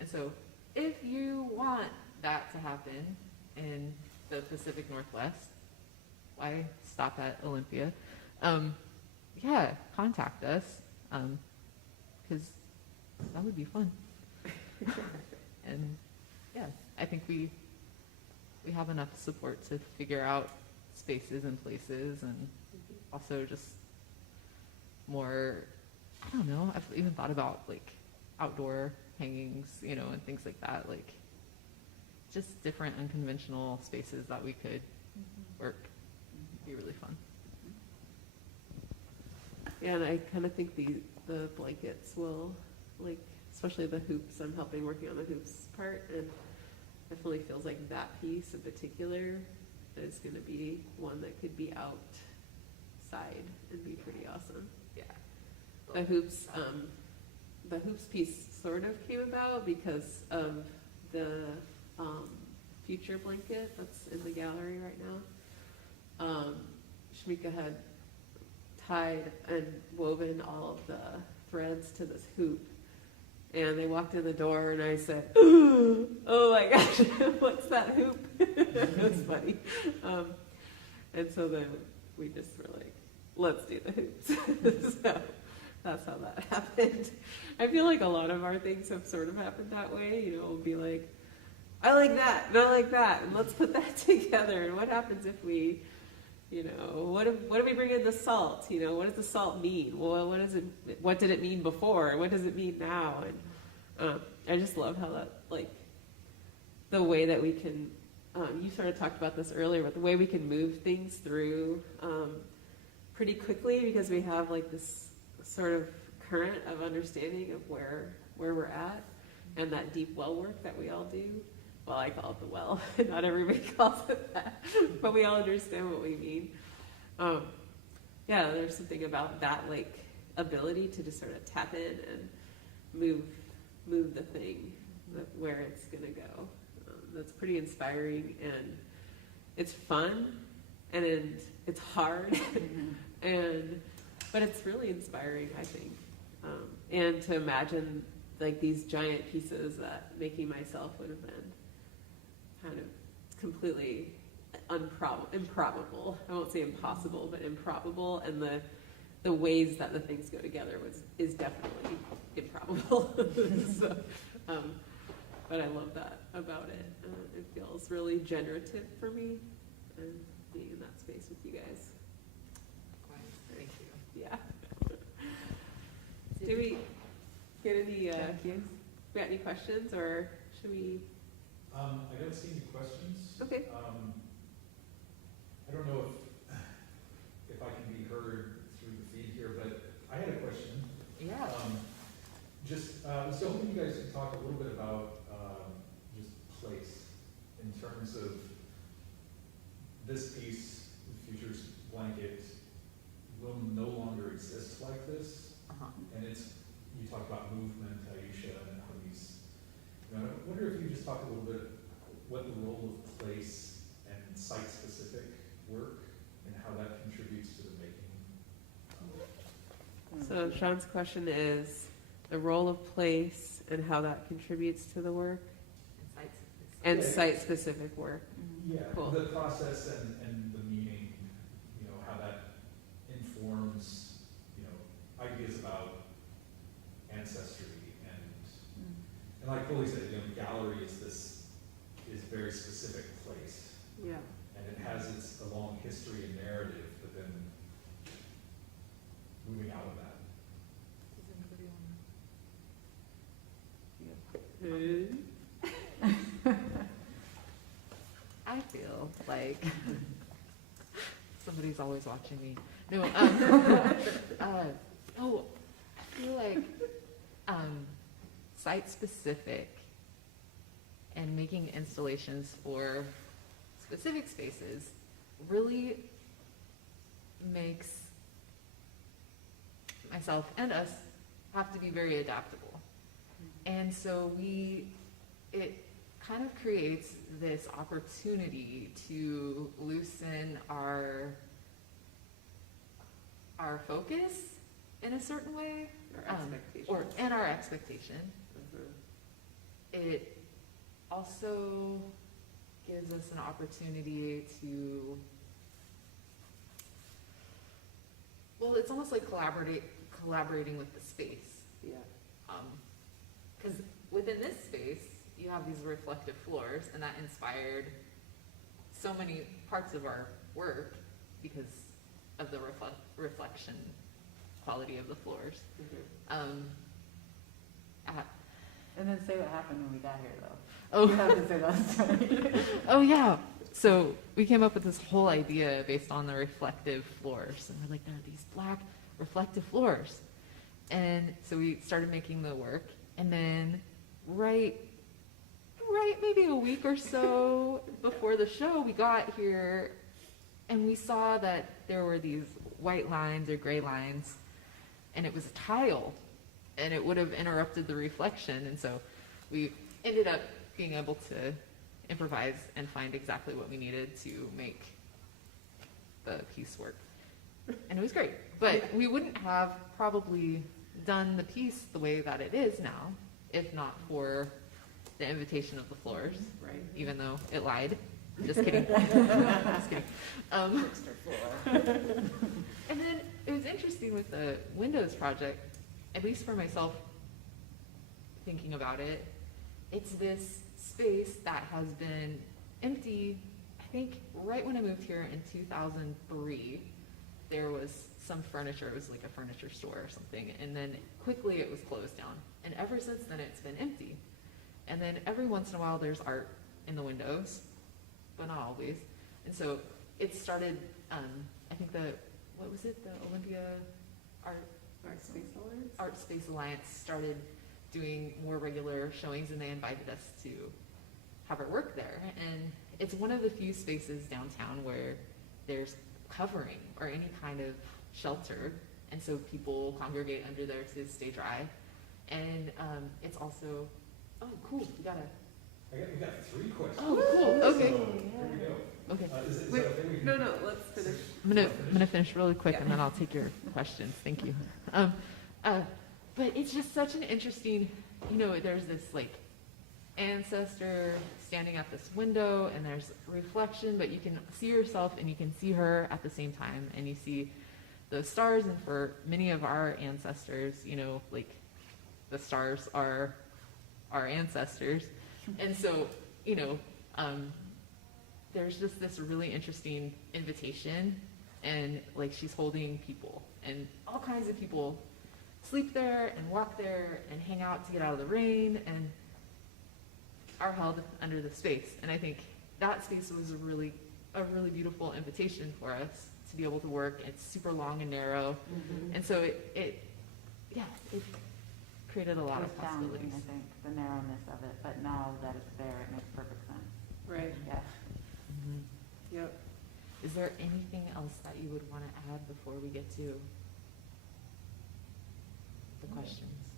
And so if you want that to happen in the Pacific Northwest, why stop at Olympia? Yeah, contact us, because that would be fun. And yeah, I think we have enough support to figure out spaces and places, and also just more, I don't know, I've even thought about like outdoor hangings, you know, and things like that, like just different unconventional spaces that we could work. It'd be really fun. Yeah, and I kind of think the blankets will, like, especially the hoops, I'm working on the hoops part, and definitely feels like that piece in particular is going to be one that could be outside and be pretty awesome. Yeah. The hoops piece sort of came about because of the future blanket that's in the gallery right now. Shamika had tied and woven all of the threads to this hoop, and they walked in the door, and I said, "Oh my gosh, what's that hoop?" It was funny. And so then we just were like, "Let's do the hoops." So that's how that happened. I feel like a lot of our things have sort of happened that way. You know, we'll be like, "I like that, and I like that, and let's put that together." And what happens if we You know, what do we bring in the salt? You know, what does the salt mean? Well, what did it mean before? What does it mean now? And I just love how that, like, the way that we can, you sort of talked about this earlier, but the way we can move things through pretty quickly because we have like this sort of current of understanding of where we're at and that deep well work that we all do. Well, I call it the well. Not everybody calls it that, but we all understand what we mean. Yeah, there's something about that, like, ability to just sort of tap in and move the thing where it's gonna go. That's pretty inspiring, and it's fun, and it's hard, but it's really inspiring, I think. And to imagine like these giant pieces that Making Myself would have been kind of completely improbable. I won't say impossible, but improbable, and the ways that the things go together is definitely improbable. So, but I love that about it. It feels really generative for me, and being in that space with you guys. Thank you. Yeah. Do we get any? We got any questions, or should we? I don't see any questions. Okay. I don't know if I can be heard through the feed here, but I had a question. Yeah. I was hoping you guys could talk a little bit about just place in terms of this piece, the Futures blanket, will no longer exist like this. And you talk about movement, Aisha, and how these, I wonder if you just talk a little bit what the role of place and site-specific work and how that contributes to the making. So Sean's question is the role of place and how that contributes to the work, and site-specific work. Yeah, Cool. the process and the meaning, how that informs, ideas about ancestry and like Polly said, the gallery is very specific place, Yeah. and it has a long history and narrative, but then moving out of that. I feel like somebody's always watching me. No, I feel like site-specific and making installations for specific spaces really makes myself and us have to be very adaptable. And so it kind of creates this opportunity to loosen our focus in a certain way, and our expectation. It also gives us an opportunity to, it's almost like collaborating with the space. Yeah. Because within this space, you have these reflective floors, and that inspired so many parts of our work because of the reflection quality of the floors. And then say what happened when we got here, though. Oh, You have to say that story. oh yeah. So we came up with this whole idea based on the reflective floors, and we're like, there are these black reflective floors, and so we started making the work, and then right maybe a week or so before the show, we got here, and we saw that there were these white lines or gray lines, and it was a tile, and it would have interrupted the reflection, and so we ended up being able to improvise and find exactly what we needed to make the piece work. And it was great. But we wouldn't have probably done the piece the way that it is now if not for the invitation of the floors, Right. even though it lied. Just kidding. Just kidding. And then it was interesting with the Windows project, at least for myself, thinking about it, it's this space that has been empty, think right when I moved here in 2003, there was some furniture. It was like a furniture store or something. And then quickly it was closed down. And ever since then, it's been empty. And then every once in a while, there's art in the windows, but not always. And so it started, I think what was it? The Olympia Artspace Alliance? Artspace Alliance started doing more regular showings, and they invited us to have our work there. And it's one of the few spaces downtown where there's covering or any kind of shelter, and so people congregate under there to stay dry. And it's also, oh, cool, we got three questions. oh, cool, okay, So, here we go. okay. Is Wait, that okay? no, let's finish. I'm gonna finish really quick, and then I'll take your questions. Thank you. But it's just such an interesting, there's this like ancestor standing at this window, and there's reflection, but you can see yourself and you can see her at the same time, and you see those stars. And for many of our ancestors, like the stars are our ancestors, and so there's just this really interesting invitation, and like she's holding people, and all kinds of people sleep there and walk there and hang out to get out of the rain and are held under the space. And I think that space was a really beautiful invitation for us to be able to work. It's super long and narrow, and so it created a lot of possibilities. I think, the narrowness of it, but now that it's there, it makes perfect sense. Right. Yeah. Yep. Is there anything else that you would want to add before we get to the questions?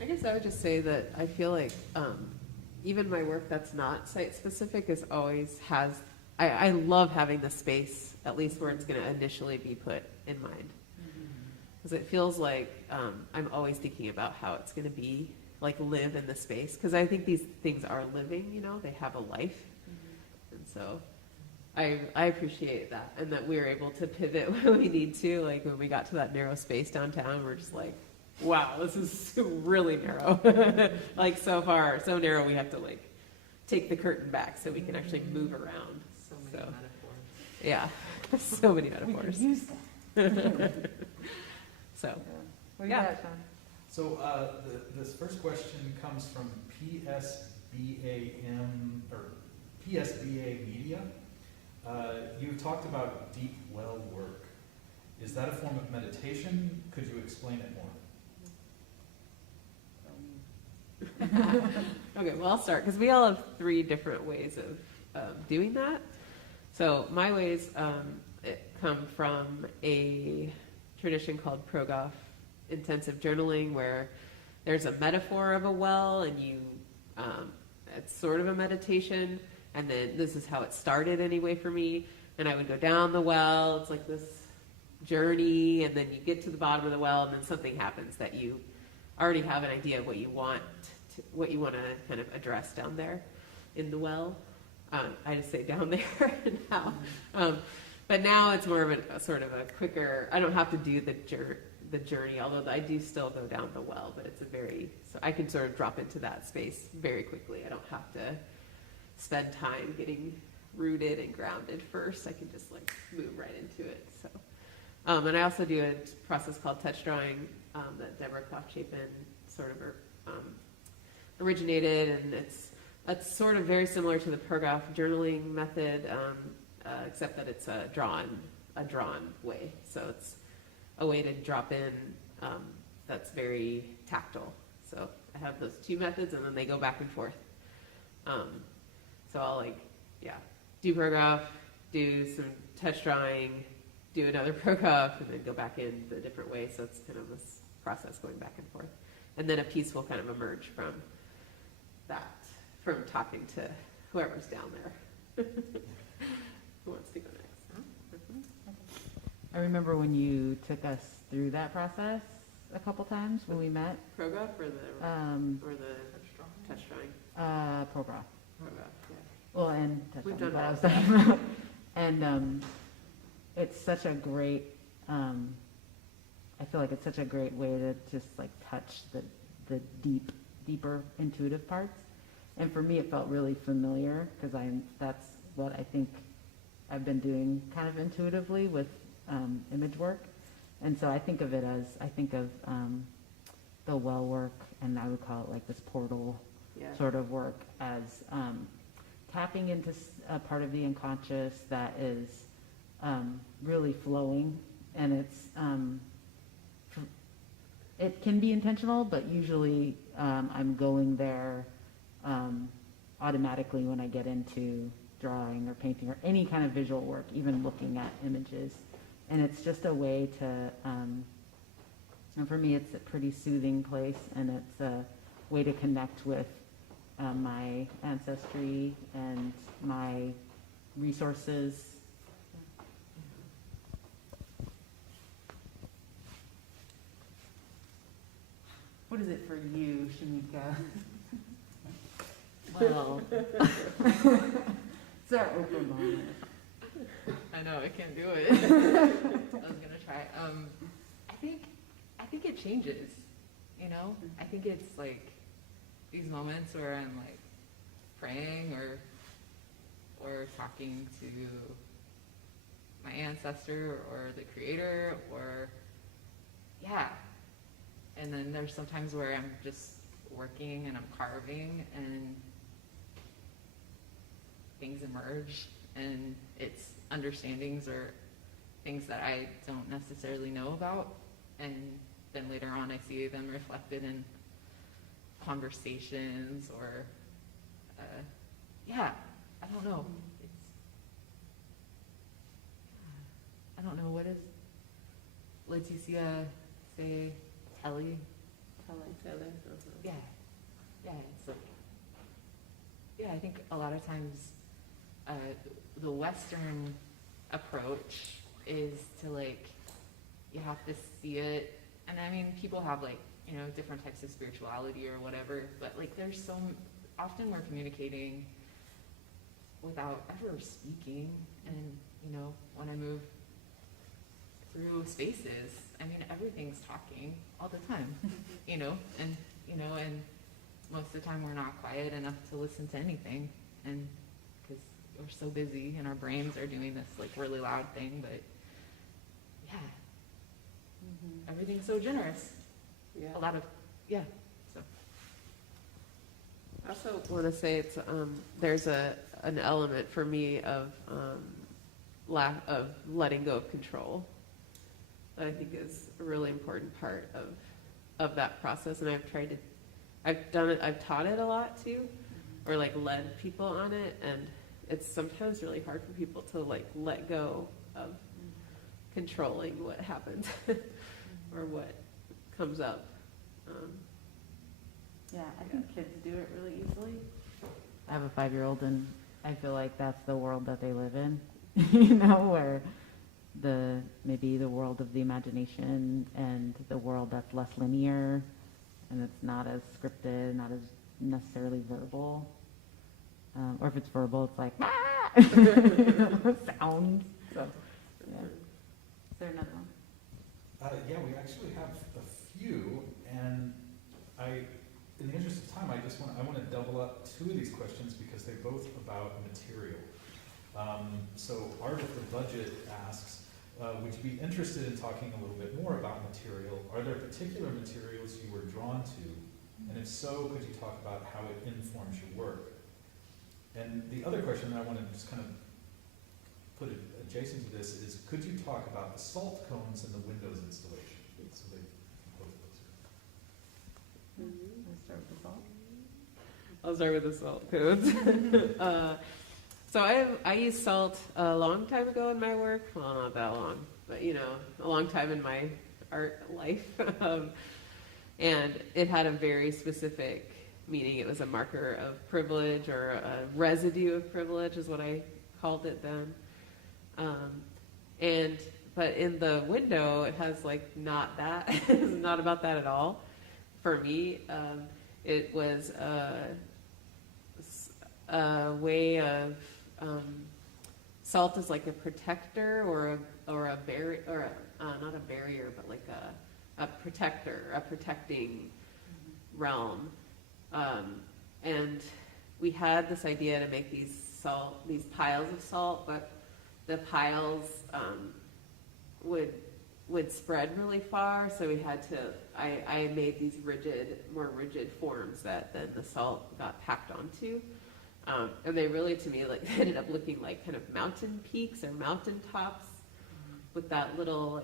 I guess I would just say that I feel like even my work that's not site specific is always has, I love having the space, at least where it's going to initially be put in mind. Because it feels like I'm always thinking about how it's going to be, like live in the space. Because I think these things are living, they have a life. And so I appreciate that, and that we were able to pivot when we need to. Like when we got to that narrow space downtown, we're just like, wow, this is really narrow. Like so far, so narrow, we have to like take the curtain back so we can actually move around. So many metaphors. Yeah, so many metaphors. Use that. So, What do you Yeah. got, Sean? So this first question comes from PSBA Media. You talked about deep well work. Is that a form of meditation? Could you explain it more? okay, well, I'll start because we all have 3 different ways of doing that. So my ways come from a tradition called Progoff intensive journaling, where there's a metaphor of a well, and it's sort of a meditation. And then this is how it started anyway for me. And I would go down the well. It's like this journey, and then you get to the bottom of the well, and then something happens that you already have an idea of what you want to kind of address down there in the well. I just say down there now. But now it's more of a sort of a quicker, I don't have to do the journey, although I do still go down the well, but it's so I can sort of drop into that space very quickly. I don't have to spend time getting rooted and grounded first. I can just like move right into it. So, and I also do a process called touch drawing that Deborah Clough-Chapin sort of originated, and that's sort of very similar to the Progoff journaling method, except that it's a drawn way. So it's a way to drop in that's very tactile. So I have those 2 methods, and then they go back and forth. So I'll do Progoff, do some touch drawing, do another Progoff, and then go back in the different way. So it's kind of this process going back and forth. And then a piece will kind of emerge from that, from talking to whoever's down there. Who wants to go next? I remember when you took us through that process a couple times when we met. Progoff or the touch drawing? Program. Progoff, yeah. Well, and that's We've what done I was that. talking about. And it's such a great, I feel like it's such a great way to just like touch the deeper intuitive parts. And for me, it felt really familiar because that's what I think I've been doing kind of intuitively with image work. And so I think of it as, I think of the well work, and I would call it like this portal Yeah. sort of work, as tapping into a part of the unconscious that is really flowing, and it can be intentional, but usually I'm going there automatically when I get into drawing or painting or any kind of visual work, even looking at images. And it's just a way to, and for me, it's a pretty soothing place, and it's a way to connect with my ancestry and my resources. What is it for you, Shamika? Well, it's our open moment. I know, I can't do it. I was gonna try. I think it changes, you know? I think it's like these moments where I'm like praying or talking to my ancestor or the creator, or yeah. And then there's sometimes where I'm just working and I'm carving and things emerge, and it's understandings or things that I don't necessarily know about, and then later on I see them reflected in conversations or I don't know. I don't know, what is Leticia say? Telly? Taylor. Yeah. It's like, yeah, I think a lot of times the Western approach is to like, you have to see it, and I mean, people have like, you know, different types of spirituality or whatever, but like there's so often we're communicating without ever speaking. And you know, when I move through spaces, I mean, everything's talking all the time, you know, and most of the time we're not quiet enough to listen to anything, and because we're so busy and our brains are doing this like really loud thing. But yeah, everything's so generous. Yeah. A lot of, yeah, so. I also want to say it's there's an element for me of lack of letting go of control that I think is a really important part of that process. And I've done it, I've taught it a lot too, or like led people on it, and it's sometimes really hard for people to like let go of controlling what happens or what comes up. Yeah, I think kids do it really easily. I have a 5-year-old, and I feel like that's the world that they live in, you know, where maybe the world of the imagination and the world that's less linear, and it's not as scripted, not as necessarily verbal. Or if it's verbal, it's like, sounds. So, yeah. Is there another one? Yeah, we actually have a few, and in the interest of time, I want to double up two of these questions because they're both about material. So Art of the Budget asks, would you be interested in talking a little bit more about material? Are there particular materials you were drawn to? And if so, could you talk about how it informs your work? And the other question that I want to just kind of put it adjacent to this is, could you talk about the salt cones in the Windows installation? So they both of those. Let's start with the salt. I'll start with the salt codes. So I used salt a long time ago in my work. Well, not that long, but you know, a long time in my art life. And it had a very specific meaning. It was a marker of privilege, or a residue of privilege is what I called it then. But in the window, it has like not that. It's not about that at all. For me, it was a way of salt is like a protector or a barrier, or not a barrier, but like a protector, a protecting realm. And we had this idea to make these salt, these piles of salt, but the piles would spread really far, so we had to, I made these more rigid forms that then the salt got packed onto. And they really, to me, like ended up looking like kind of mountain peaks or mountain tops with that little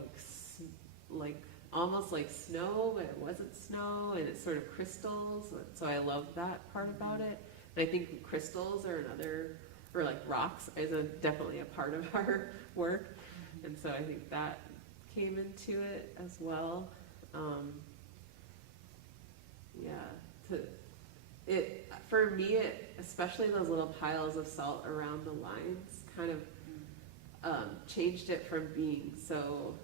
like almost like snow, but it wasn't snow, and it's sort of crystals. So I love that part about it. And I think crystals are or like rocks is definitely a part of our work. And so I think that came into it as well. For me, especially those little piles of salt around the lines kind of changed it from being so,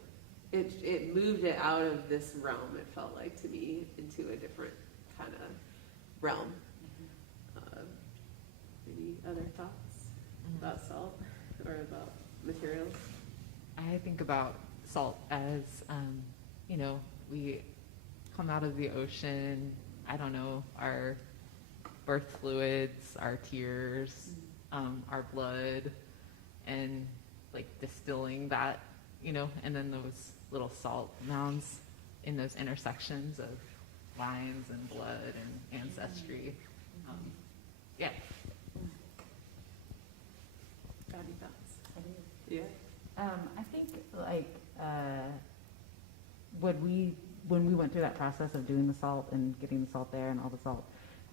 it moved it out of this realm, it felt like to me, into a different kind of realm. Any other thoughts about salt or about materials? I think about salt as, we come out of the ocean, I don't know, our birth fluids, our tears, our blood, and like distilling that, and then those little salt mounds in those intersections of lines and blood and ancestry. Yeah. Got any thoughts? Yeah. I think like when we went through that process of doing the salt and getting the salt there and all the salt,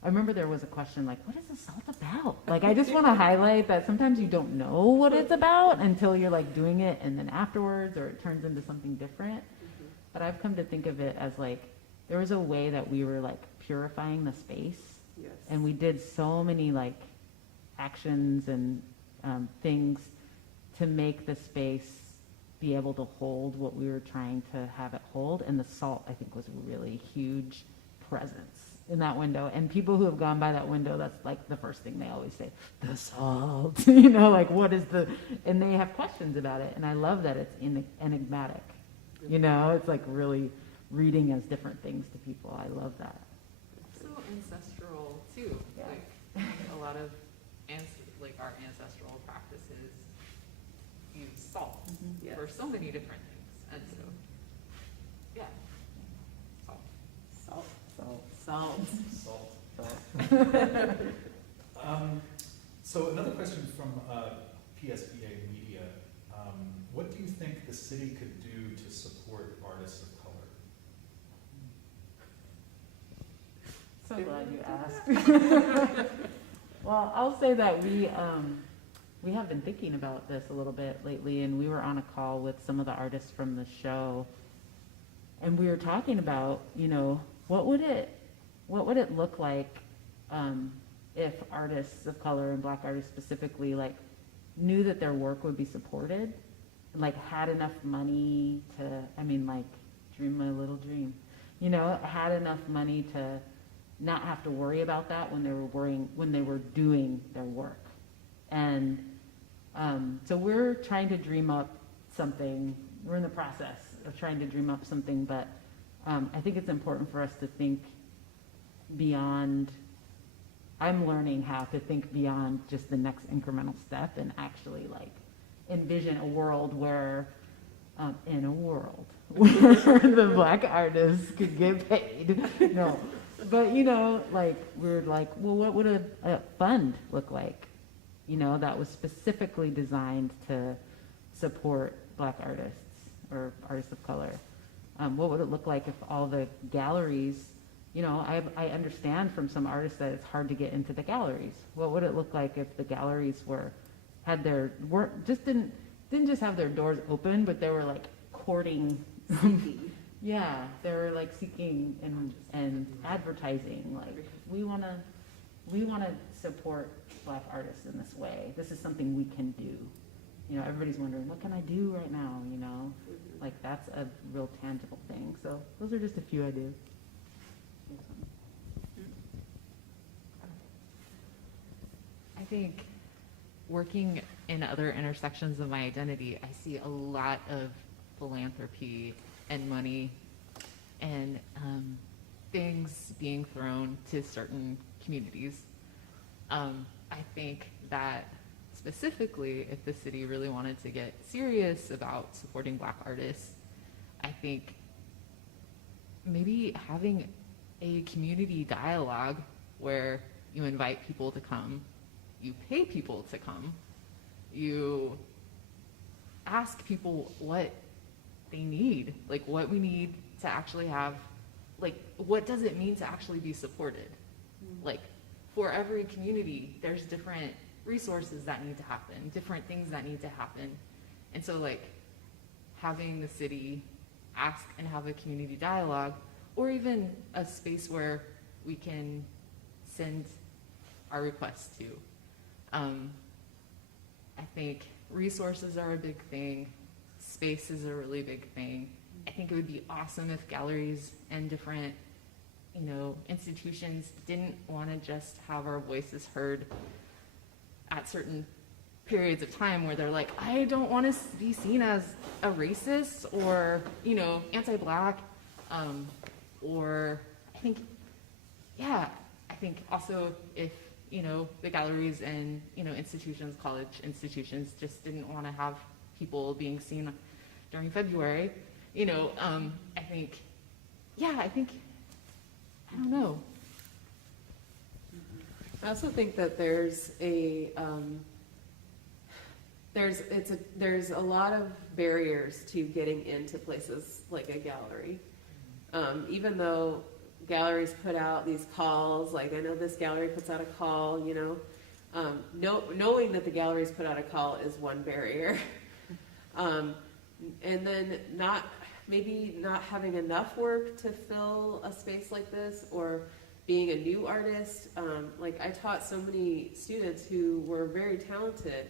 I remember there was a question like, what is the salt about? Like, I just want to highlight that sometimes you don't know what it's about until you're like doing it, and then afterwards, or it turns into something different. Mm-hmm. But I've come to think of it as like, there was a way that we were like purifying the space. Yes. And we did so many like actions and things to make the space be able to hold what we were trying to have it hold. And the salt, I think, was a really huge presence in that window. And people who have gone by that window, that's like the first thing they always say, the salt, like what is and they have questions about it. And I love that it's enigmatic, it's like really reading as different things to people. I love that. So ancestral too. Yeah. Like a lot of our ancestral practices use salt Yes. for so many different things, and so yeah, salt. Salt. So another question from PSBA Media. What do you think the city could do to support artists of color? So glad you asked. Well, I'll say that we have been thinking about this a little bit lately, and we were on a call with some of the artists from the show, and we were talking about, what would it look like if artists of color and Black artists specifically like knew that their work would be supported, and like had enough money to, dream my little dream, had enough money to not have to worry about that when they were doing their work. And so we're trying to dream up something. We're in the process of trying to dream up something, but I think it's important for us to think beyond. I'm learning how to think beyond just the next incremental step and actually like envision a world where the Black artists could get paid. No. But, we're like, well, what would a fund look like, that was specifically designed to support Black artists or artists of color? What would it look like if all the galleries, I understand from some artists that it's hard to get into the galleries. What would it look like if the galleries didn't just have their doors open, but they were like courting yeah, they were like seeking and advertising, like we want to support Black artists in this way. This is something we can do. Everybody's wondering, what can I do right now? Like that's a real tangible thing. So those are just a few ideas. I think working in other intersections of my identity, I see a lot of philanthropy and money and things being thrown to certain communities. I think that specifically, if the city really wanted to get serious about supporting Black artists, I think maybe having a community dialogue where you invite people to come, you pay people to come, you ask people what they need, like what we need to actually have, like what does it mean to actually be supported? Like for every community, there's different resources that need to happen, different things that need to happen. And so like having the city ask and have a community dialogue, or even a space where we can send our requests to. I think resources are a big thing. Space is a really big thing. I think it would be awesome if galleries and different, institutions didn't want to just have our voices heard at certain periods of time where they're like, I don't want to be seen as a racist or, anti-Black, or I think also if, the galleries and, institutions, college institutions just didn't want to have people being seen during February, I don't know. I also think that there's a lot of barriers to getting into places like a gallery. Even though galleries put out these calls, like I know this gallery puts out a call, knowing that the galleries put out a call is one barrier. And then maybe not having enough work to fill a space like this, or being a new artist. Like I taught so many students who were very talented,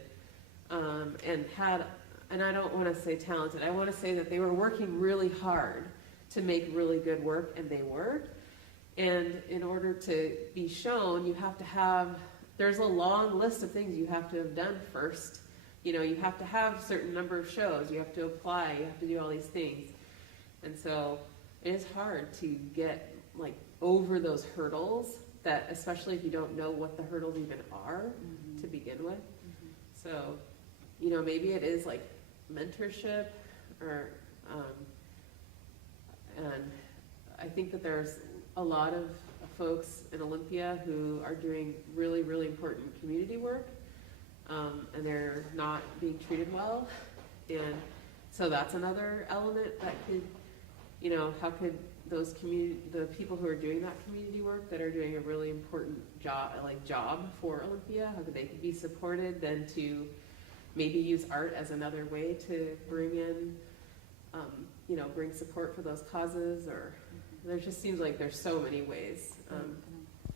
and I don't want to say talented, I want to say that they were working really hard to make really good work, and they were. And in order to be shown, you have to have, there's a long list of things you have to have done first. You have to have a certain number of shows, you have to apply, you have to do all these things. And so it is hard to get like over those hurdles, that especially if you don't know what the hurdles even are to begin with. So, maybe it is like mentorship, or and I think that there's a lot of folks in Olympia who are doing really, really important community work, and they're not being treated well. And so that's another element that could, how could those the people who are doing that community work, that are doing a really important job for Olympia, how could they be supported then to maybe use art as another way to bring in, bring support for those causes, or there just seems like there's so many ways.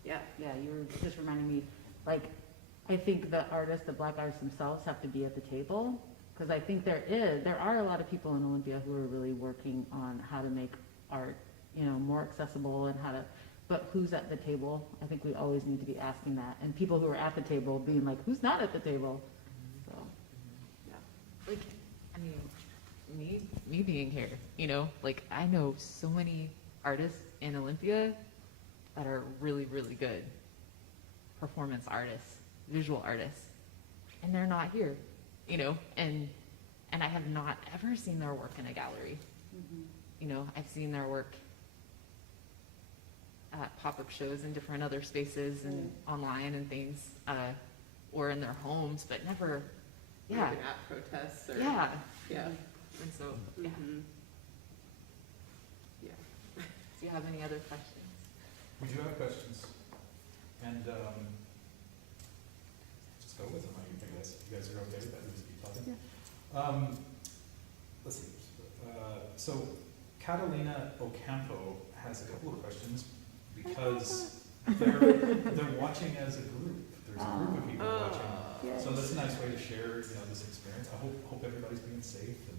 Yeah, you were just reminding me, like, I think the Black artists themselves have to be at the table, because I think there are a lot of people in Olympia who are really working on how to make art, more accessible, and but who's at the table? I think we always need to be asking that, and people who are at the table being like, who's not at the table? So, yeah. Like, me being here, I know so many artists in Olympia that are really, really good performance artists, visual artists, and they're not here, and I have not ever seen their work in a gallery. I've seen their work at pop-up shows in different other spaces and online and things, or in their homes, but never, Even at protests, or yeah. And so, yeah. Do you have any other questions? We do have questions, and just go with them. I guess you guys are okay with that. We just keep talking. Yeah. Let's see. So Catalina Ocampo has a couple of questions, because they're watching as a group. There's a group of people watching. Yes. So that's a nice way to share, this experience. I hope everybody's being safe and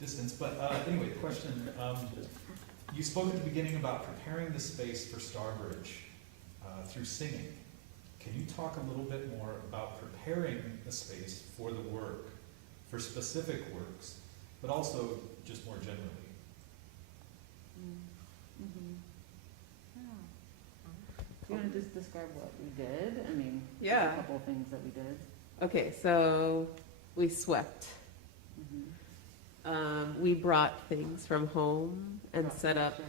distance. But anyway, the question. You spoke at the beginning about preparing the space for Starbridge through singing. Can you talk a little bit more about preparing the space for the work, for specific works, but also just more generally? Do you want to just describe what we did? Yeah. A couple of things that we did. Okay, so we swept. We brought things from home and set up,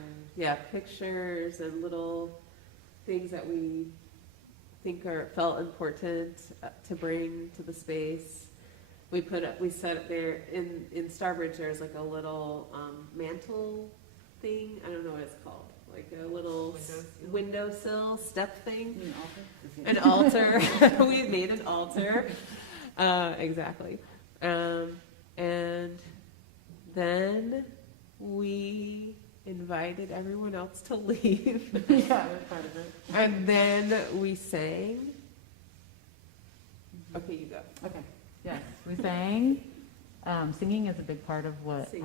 pictures and little things that we think felt important to bring to the space. We set up there in Starbridge. There's like a little mantle thing. I don't know what it's called. Like a little windowsill step thing. An altar. We made an altar. Exactly. And then we invited everyone else to leave. Yeah, that's part of it. And then we sang. Okay, you go. Okay, yes, we sang. Singing is a big part of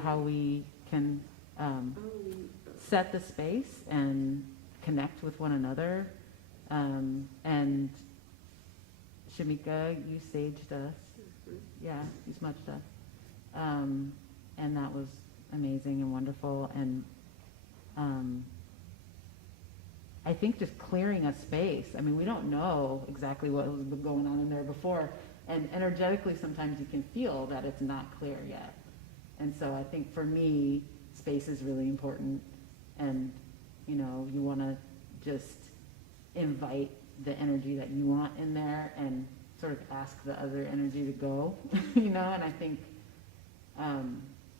how we can set the space and connect with one another. And Shamika, you saged us. Yeah, you smudged us. And that was amazing and wonderful. And I think just clearing a space. I mean, we don't know exactly what was going on in there before. And energetically, sometimes you can feel that it's not clear yet. And so I think for me, space is really important. And, you want to just invite the energy that you want in there and sort of ask the other energy to go, and I think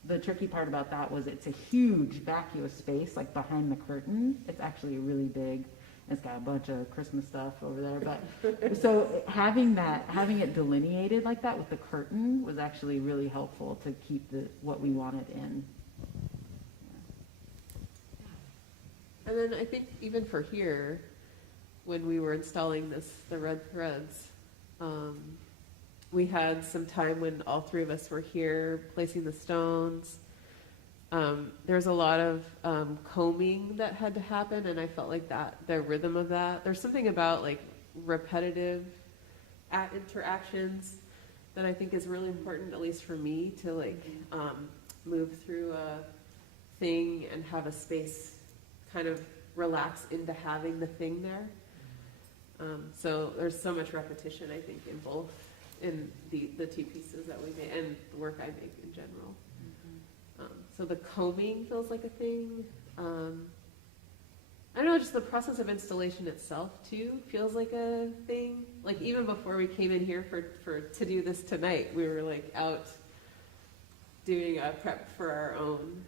the tricky part about that was it's a huge vacuous space, like behind the curtain. It's actually really big. It's got a bunch of Christmas stuff over there, but so having it delineated like that with the curtain was actually really helpful to keep what we wanted in. And then I think even for here, when we were installing the red threads, we had some time when all three of us were here placing the stones. There's a lot of combing that had to happen, and I felt like the rhythm of that. There's something about like repetitive interactions that I think is really important, at least for me, to like move through a thing and have a space kind of relax into having the thing there. So there's so much repetition, I think, in both, in the two pieces that we made and the work I make in general. So the combing feels like a thing. I don't know, just the process of installation itself too feels like a thing. Like even before we came in here to do this tonight, we were like out doing a prep for our own,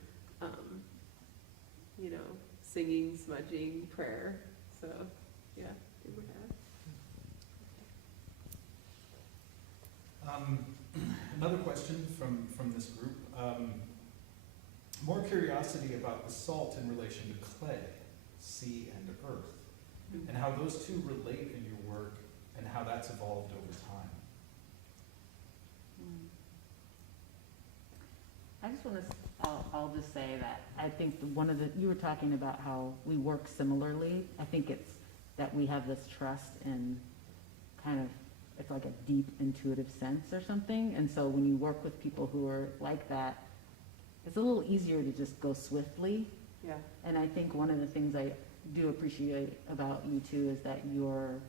singing, smudging, prayer. So yeah, here we have. Another question from this group. More curiosity about the salt in relation to clay, sea, and earth, and how those two relate in your work and how that's evolved over time. I just want to, I'll just say that I think you were talking about how we work similarly. I think it's that we have this trust and kind of, it's like a deep intuitive sense or something. And so when you work with people who are like that, it's a little easier to just go swiftly. Yeah. And I think one of the things I do appreciate about you too is that you're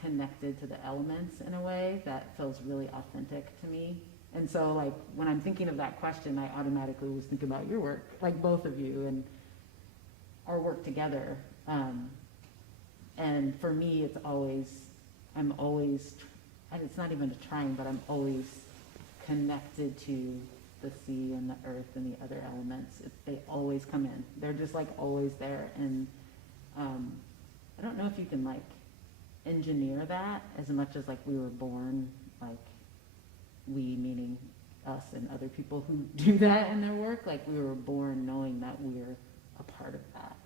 connected to the elements in a way that feels really authentic to me. And so like when I'm thinking of that question, I automatically always think about your work, like both of you and our work together. And for me, it's not even trying, but I'm always connected to the sea and the earth and the other elements. They always come in. They're just like always there. And I don't know if you can like engineer that as much as like we were born, like we meaning us and other people who do that in their work, like we were born knowing that we're a part of that,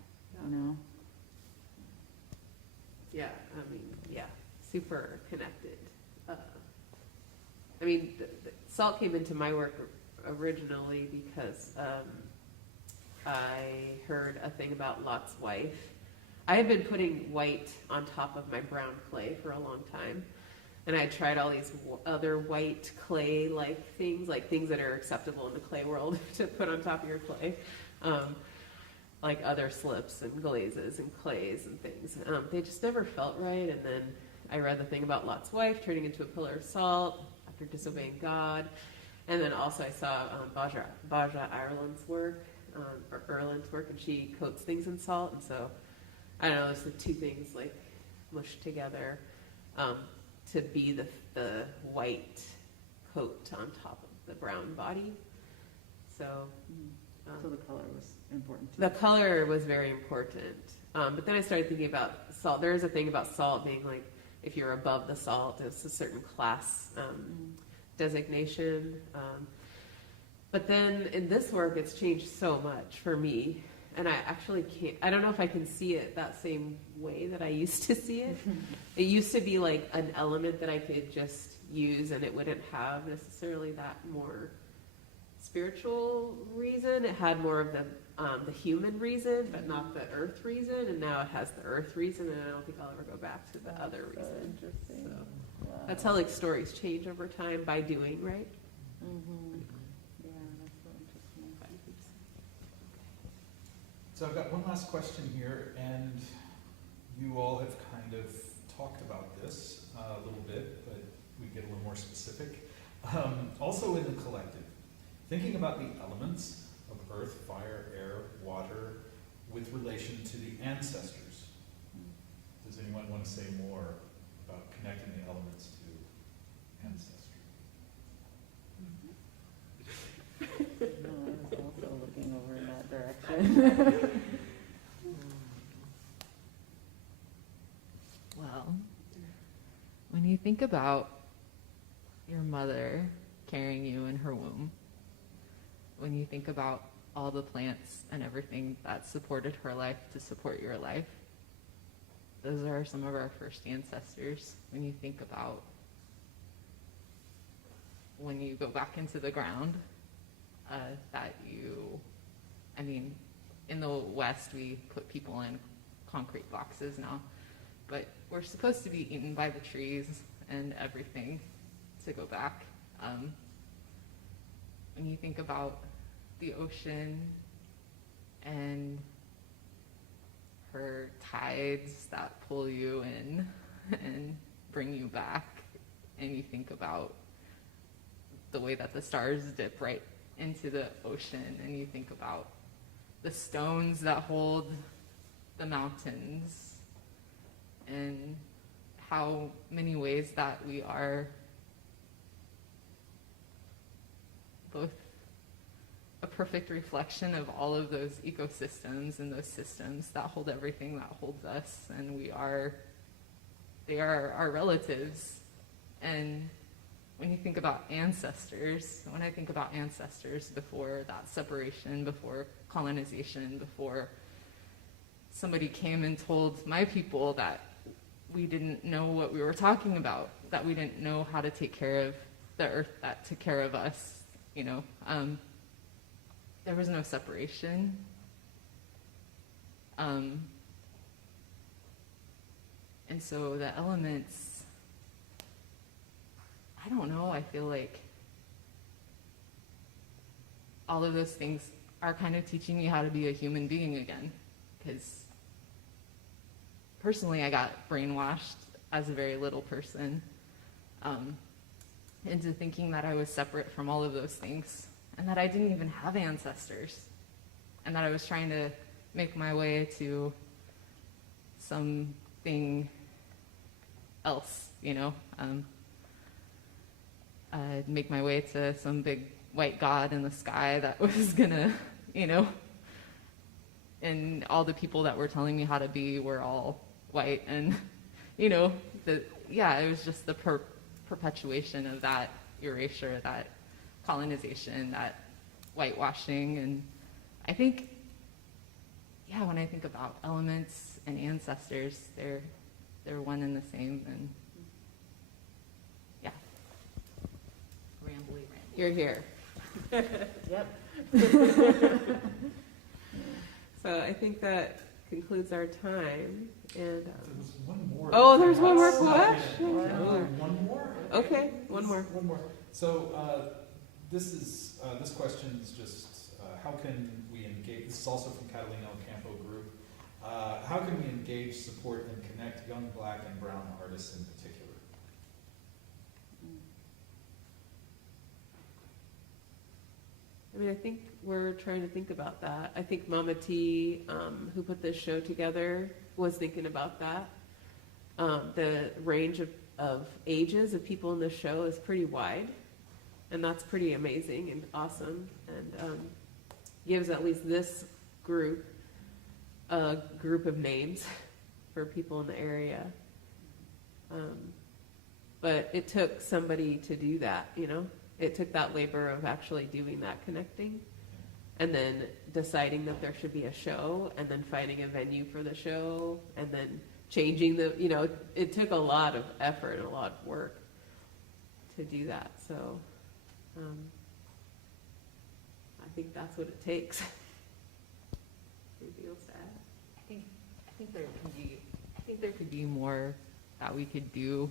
Yeah, super connected. The salt came into my work originally because I heard a thing about Lot's wife. I had been putting white on top of my brown clay for a long time, and I tried all these other white clay-like things, like things that are acceptable in the clay world to put on top of your clay, like other slips and glazes and clays and things. They just never felt right, and then I read the thing about Lot's wife turning into a pillar of salt after disobeying God. And then also I saw Baja Ireland's work, or Erland's work, and she coats things in salt. And so, I don't know, there's the two things like mushed together to be the white coat on top of the brown body. So, So the color was important too. the color was very important. But then I started thinking about salt. There is a thing about salt being like, if you're above the salt, it's a certain class designation. But then in this work, it's changed so much for me. And I actually I don't know if I can see it that same way that I used to see it. It used to be like an element that I could just use and it wouldn't have necessarily that more spiritual reason. It had more of the human reason, but not the earth reason. And now it has the earth reason, and I don't think I'll ever go back to the other reason. Interesting. So Wow. that's how like stories change over time by doing, right? Mhm. Yeah, that's so interesting. So I've got one last question here, and you all have kind of talked about this a little bit, but we get a little more specific. Also in the collective, thinking about the elements of earth, fire, air, water with relation to the ancestors. Does anyone want to say more about connecting the elements to ancestry? No, I was also looking over in that direction. Well, when you think about your mother carrying you in her womb, when you think about all the plants and everything that supported her life to support your life, those are some of our first ancestors. When you think about when you go back into the ground, in the West, we put people in concrete boxes now, but we're supposed to be eaten by the trees and everything to go back. When you think about the ocean and her tides that pull you in and bring you back, and you think about the way that the stars dip right into the ocean, and you think about the stones that hold the mountains, and how many ways that we are both a perfect reflection of all of those ecosystems and those systems that hold everything that holds us, and they are our relatives. And when you think about ancestors, when I think about ancestors before that separation, before colonization, before somebody came and told my people that we didn't know what we were talking about, that we didn't know how to take care of the earth that took care of us, there was no separation. And so the elements, I don't know, I feel like all of those things are kind of teaching me how to be a human being again. Because personally, I got brainwashed as a very little person into thinking that I was separate from all of those things, and that I didn't even have ancestors, and that I was trying to make my way to something else, make my way to some big white god in the sky that was gonna, and all the people that were telling me how to be were all white, and it was just the perpetuation of that erasure, that colonization, that whitewashing. And I think, when I think about elements and ancestors, they're one and the same. And rambly. You're here. Yep. So I think that concludes our time. And There's one more. oh, there's one more That's- question. One more? Okay, one more. One more. So this question is just how can we engage? This is also from Catalina Ocampo Group. How can we engage, support, and connect young Black and Brown artists in particular? I mean, I think we're trying to think about that. I think Mama T, who put this show together, was thinking about that. The range of ages of people in the show is pretty wide, and that's pretty amazing and awesome, and gives at least this group a group of names for people in the area. But it took somebody to do that, you know? It took that labor of actually doing that connecting, and then deciding that there should be a show, and then finding a venue for the show, and then changing the, you know, it took a lot of effort and a lot of work to do that. So I think that's what it takes. Anything else to add? I think there could be more that we could do,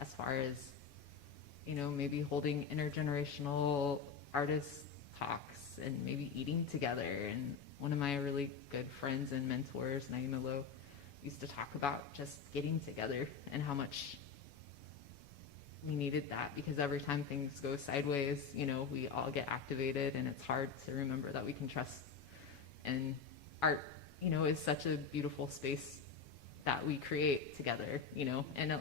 as far as, you know, maybe holding intergenerational artist talks and maybe eating together. And one of my really good friends and mentors, Naima Lowe, used to talk about just getting together and how much we needed that, because every time things go sideways, you know, we all get activated, and it's hard to remember that we can trust. And art, you know, is such a beautiful space that we create together, you know, and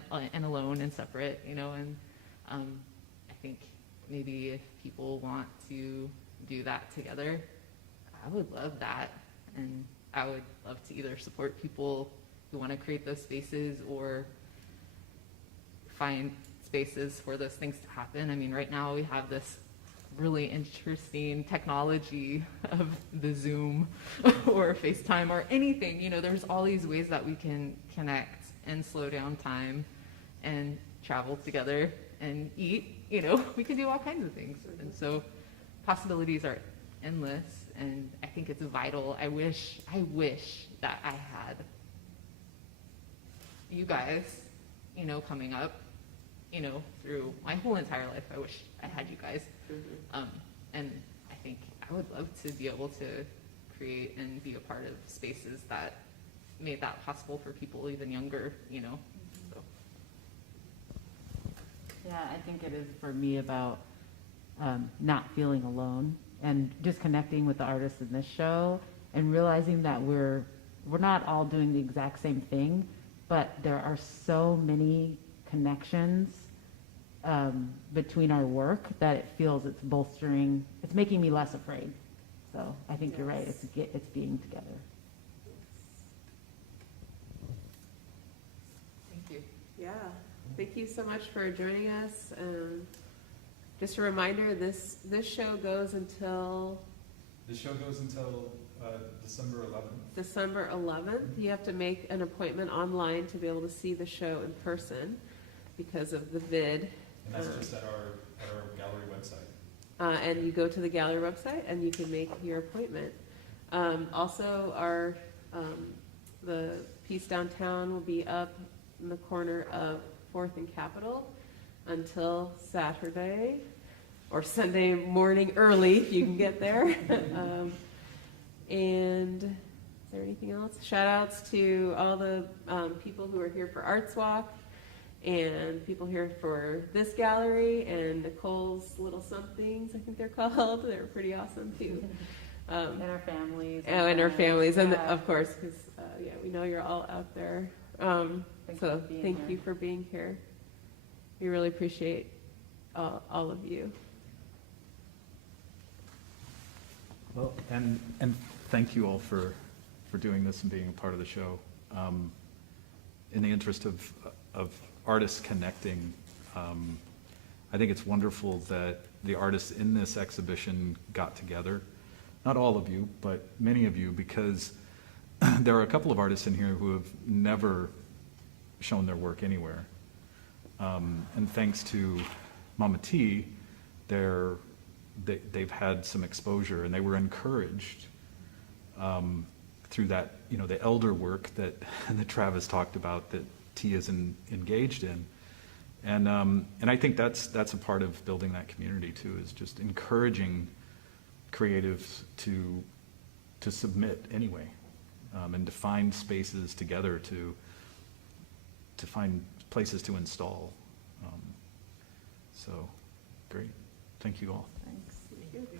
alone and separate, you know, and I think maybe if people want to do that together, I would love that. And I would love to either support people who want to create those spaces or find spaces for those things to happen. I mean, right now we have this really interesting technology of the Zoom or FaceTime or anything, you know, there's all these ways that we can connect and slow down time and travel together and eat, you know, we can do all kinds of things. And so possibilities are endless, and I think it's vital. I wish that I had you guys, you know, coming up, you know, through my whole entire life. I wish I had you guys. And I think I would love to be able to create and be a part of spaces that made that possible for people even younger, you know. So. Yeah, I think it is for me about not feeling alone and just connecting with the artists in this show and realizing that we're not all doing the exact same thing, but there are so many connections between our work that it feels it's bolstering, it's making me less afraid. So I think you're right, it's being together. Thank you. Yeah, thank you so much for joining us. Just a reminder, this show goes until December 11th. December 11th. You have to make an appointment online to be able to see the show in person because of the vid. And that's just at our gallery website. And you go to the gallery website and you can make your appointment. Also, the piece downtown will be up in the corner of 4th and Capitol until Saturday or Sunday morning early if you can get there. And is there anything else? Shout outs to all the people who are here for Arts Walk and people here for this gallery and Nicole's Little Somethings, I think they're called. They're pretty awesome too. And our families. And our families, and yeah. of course, because we know you're all out there. So thank you for being here. We really appreciate all of you. Well, and thank you all for doing this and being a part of the show. In the interest of artists connecting, I think it's wonderful that the artists in this exhibition got together. Not all of you, but many of you, because there are a couple of artists in here who have never shown their work anywhere. And thanks to Mama T, they've had some exposure, and they were encouraged through that, you know, the elder work that Travis talked about that T is engaged in. And I think that's a part of building that community too, is just encouraging creatives to submit anyway, and to find spaces together to find places to install. So great. Thank you all. Thanks. Good.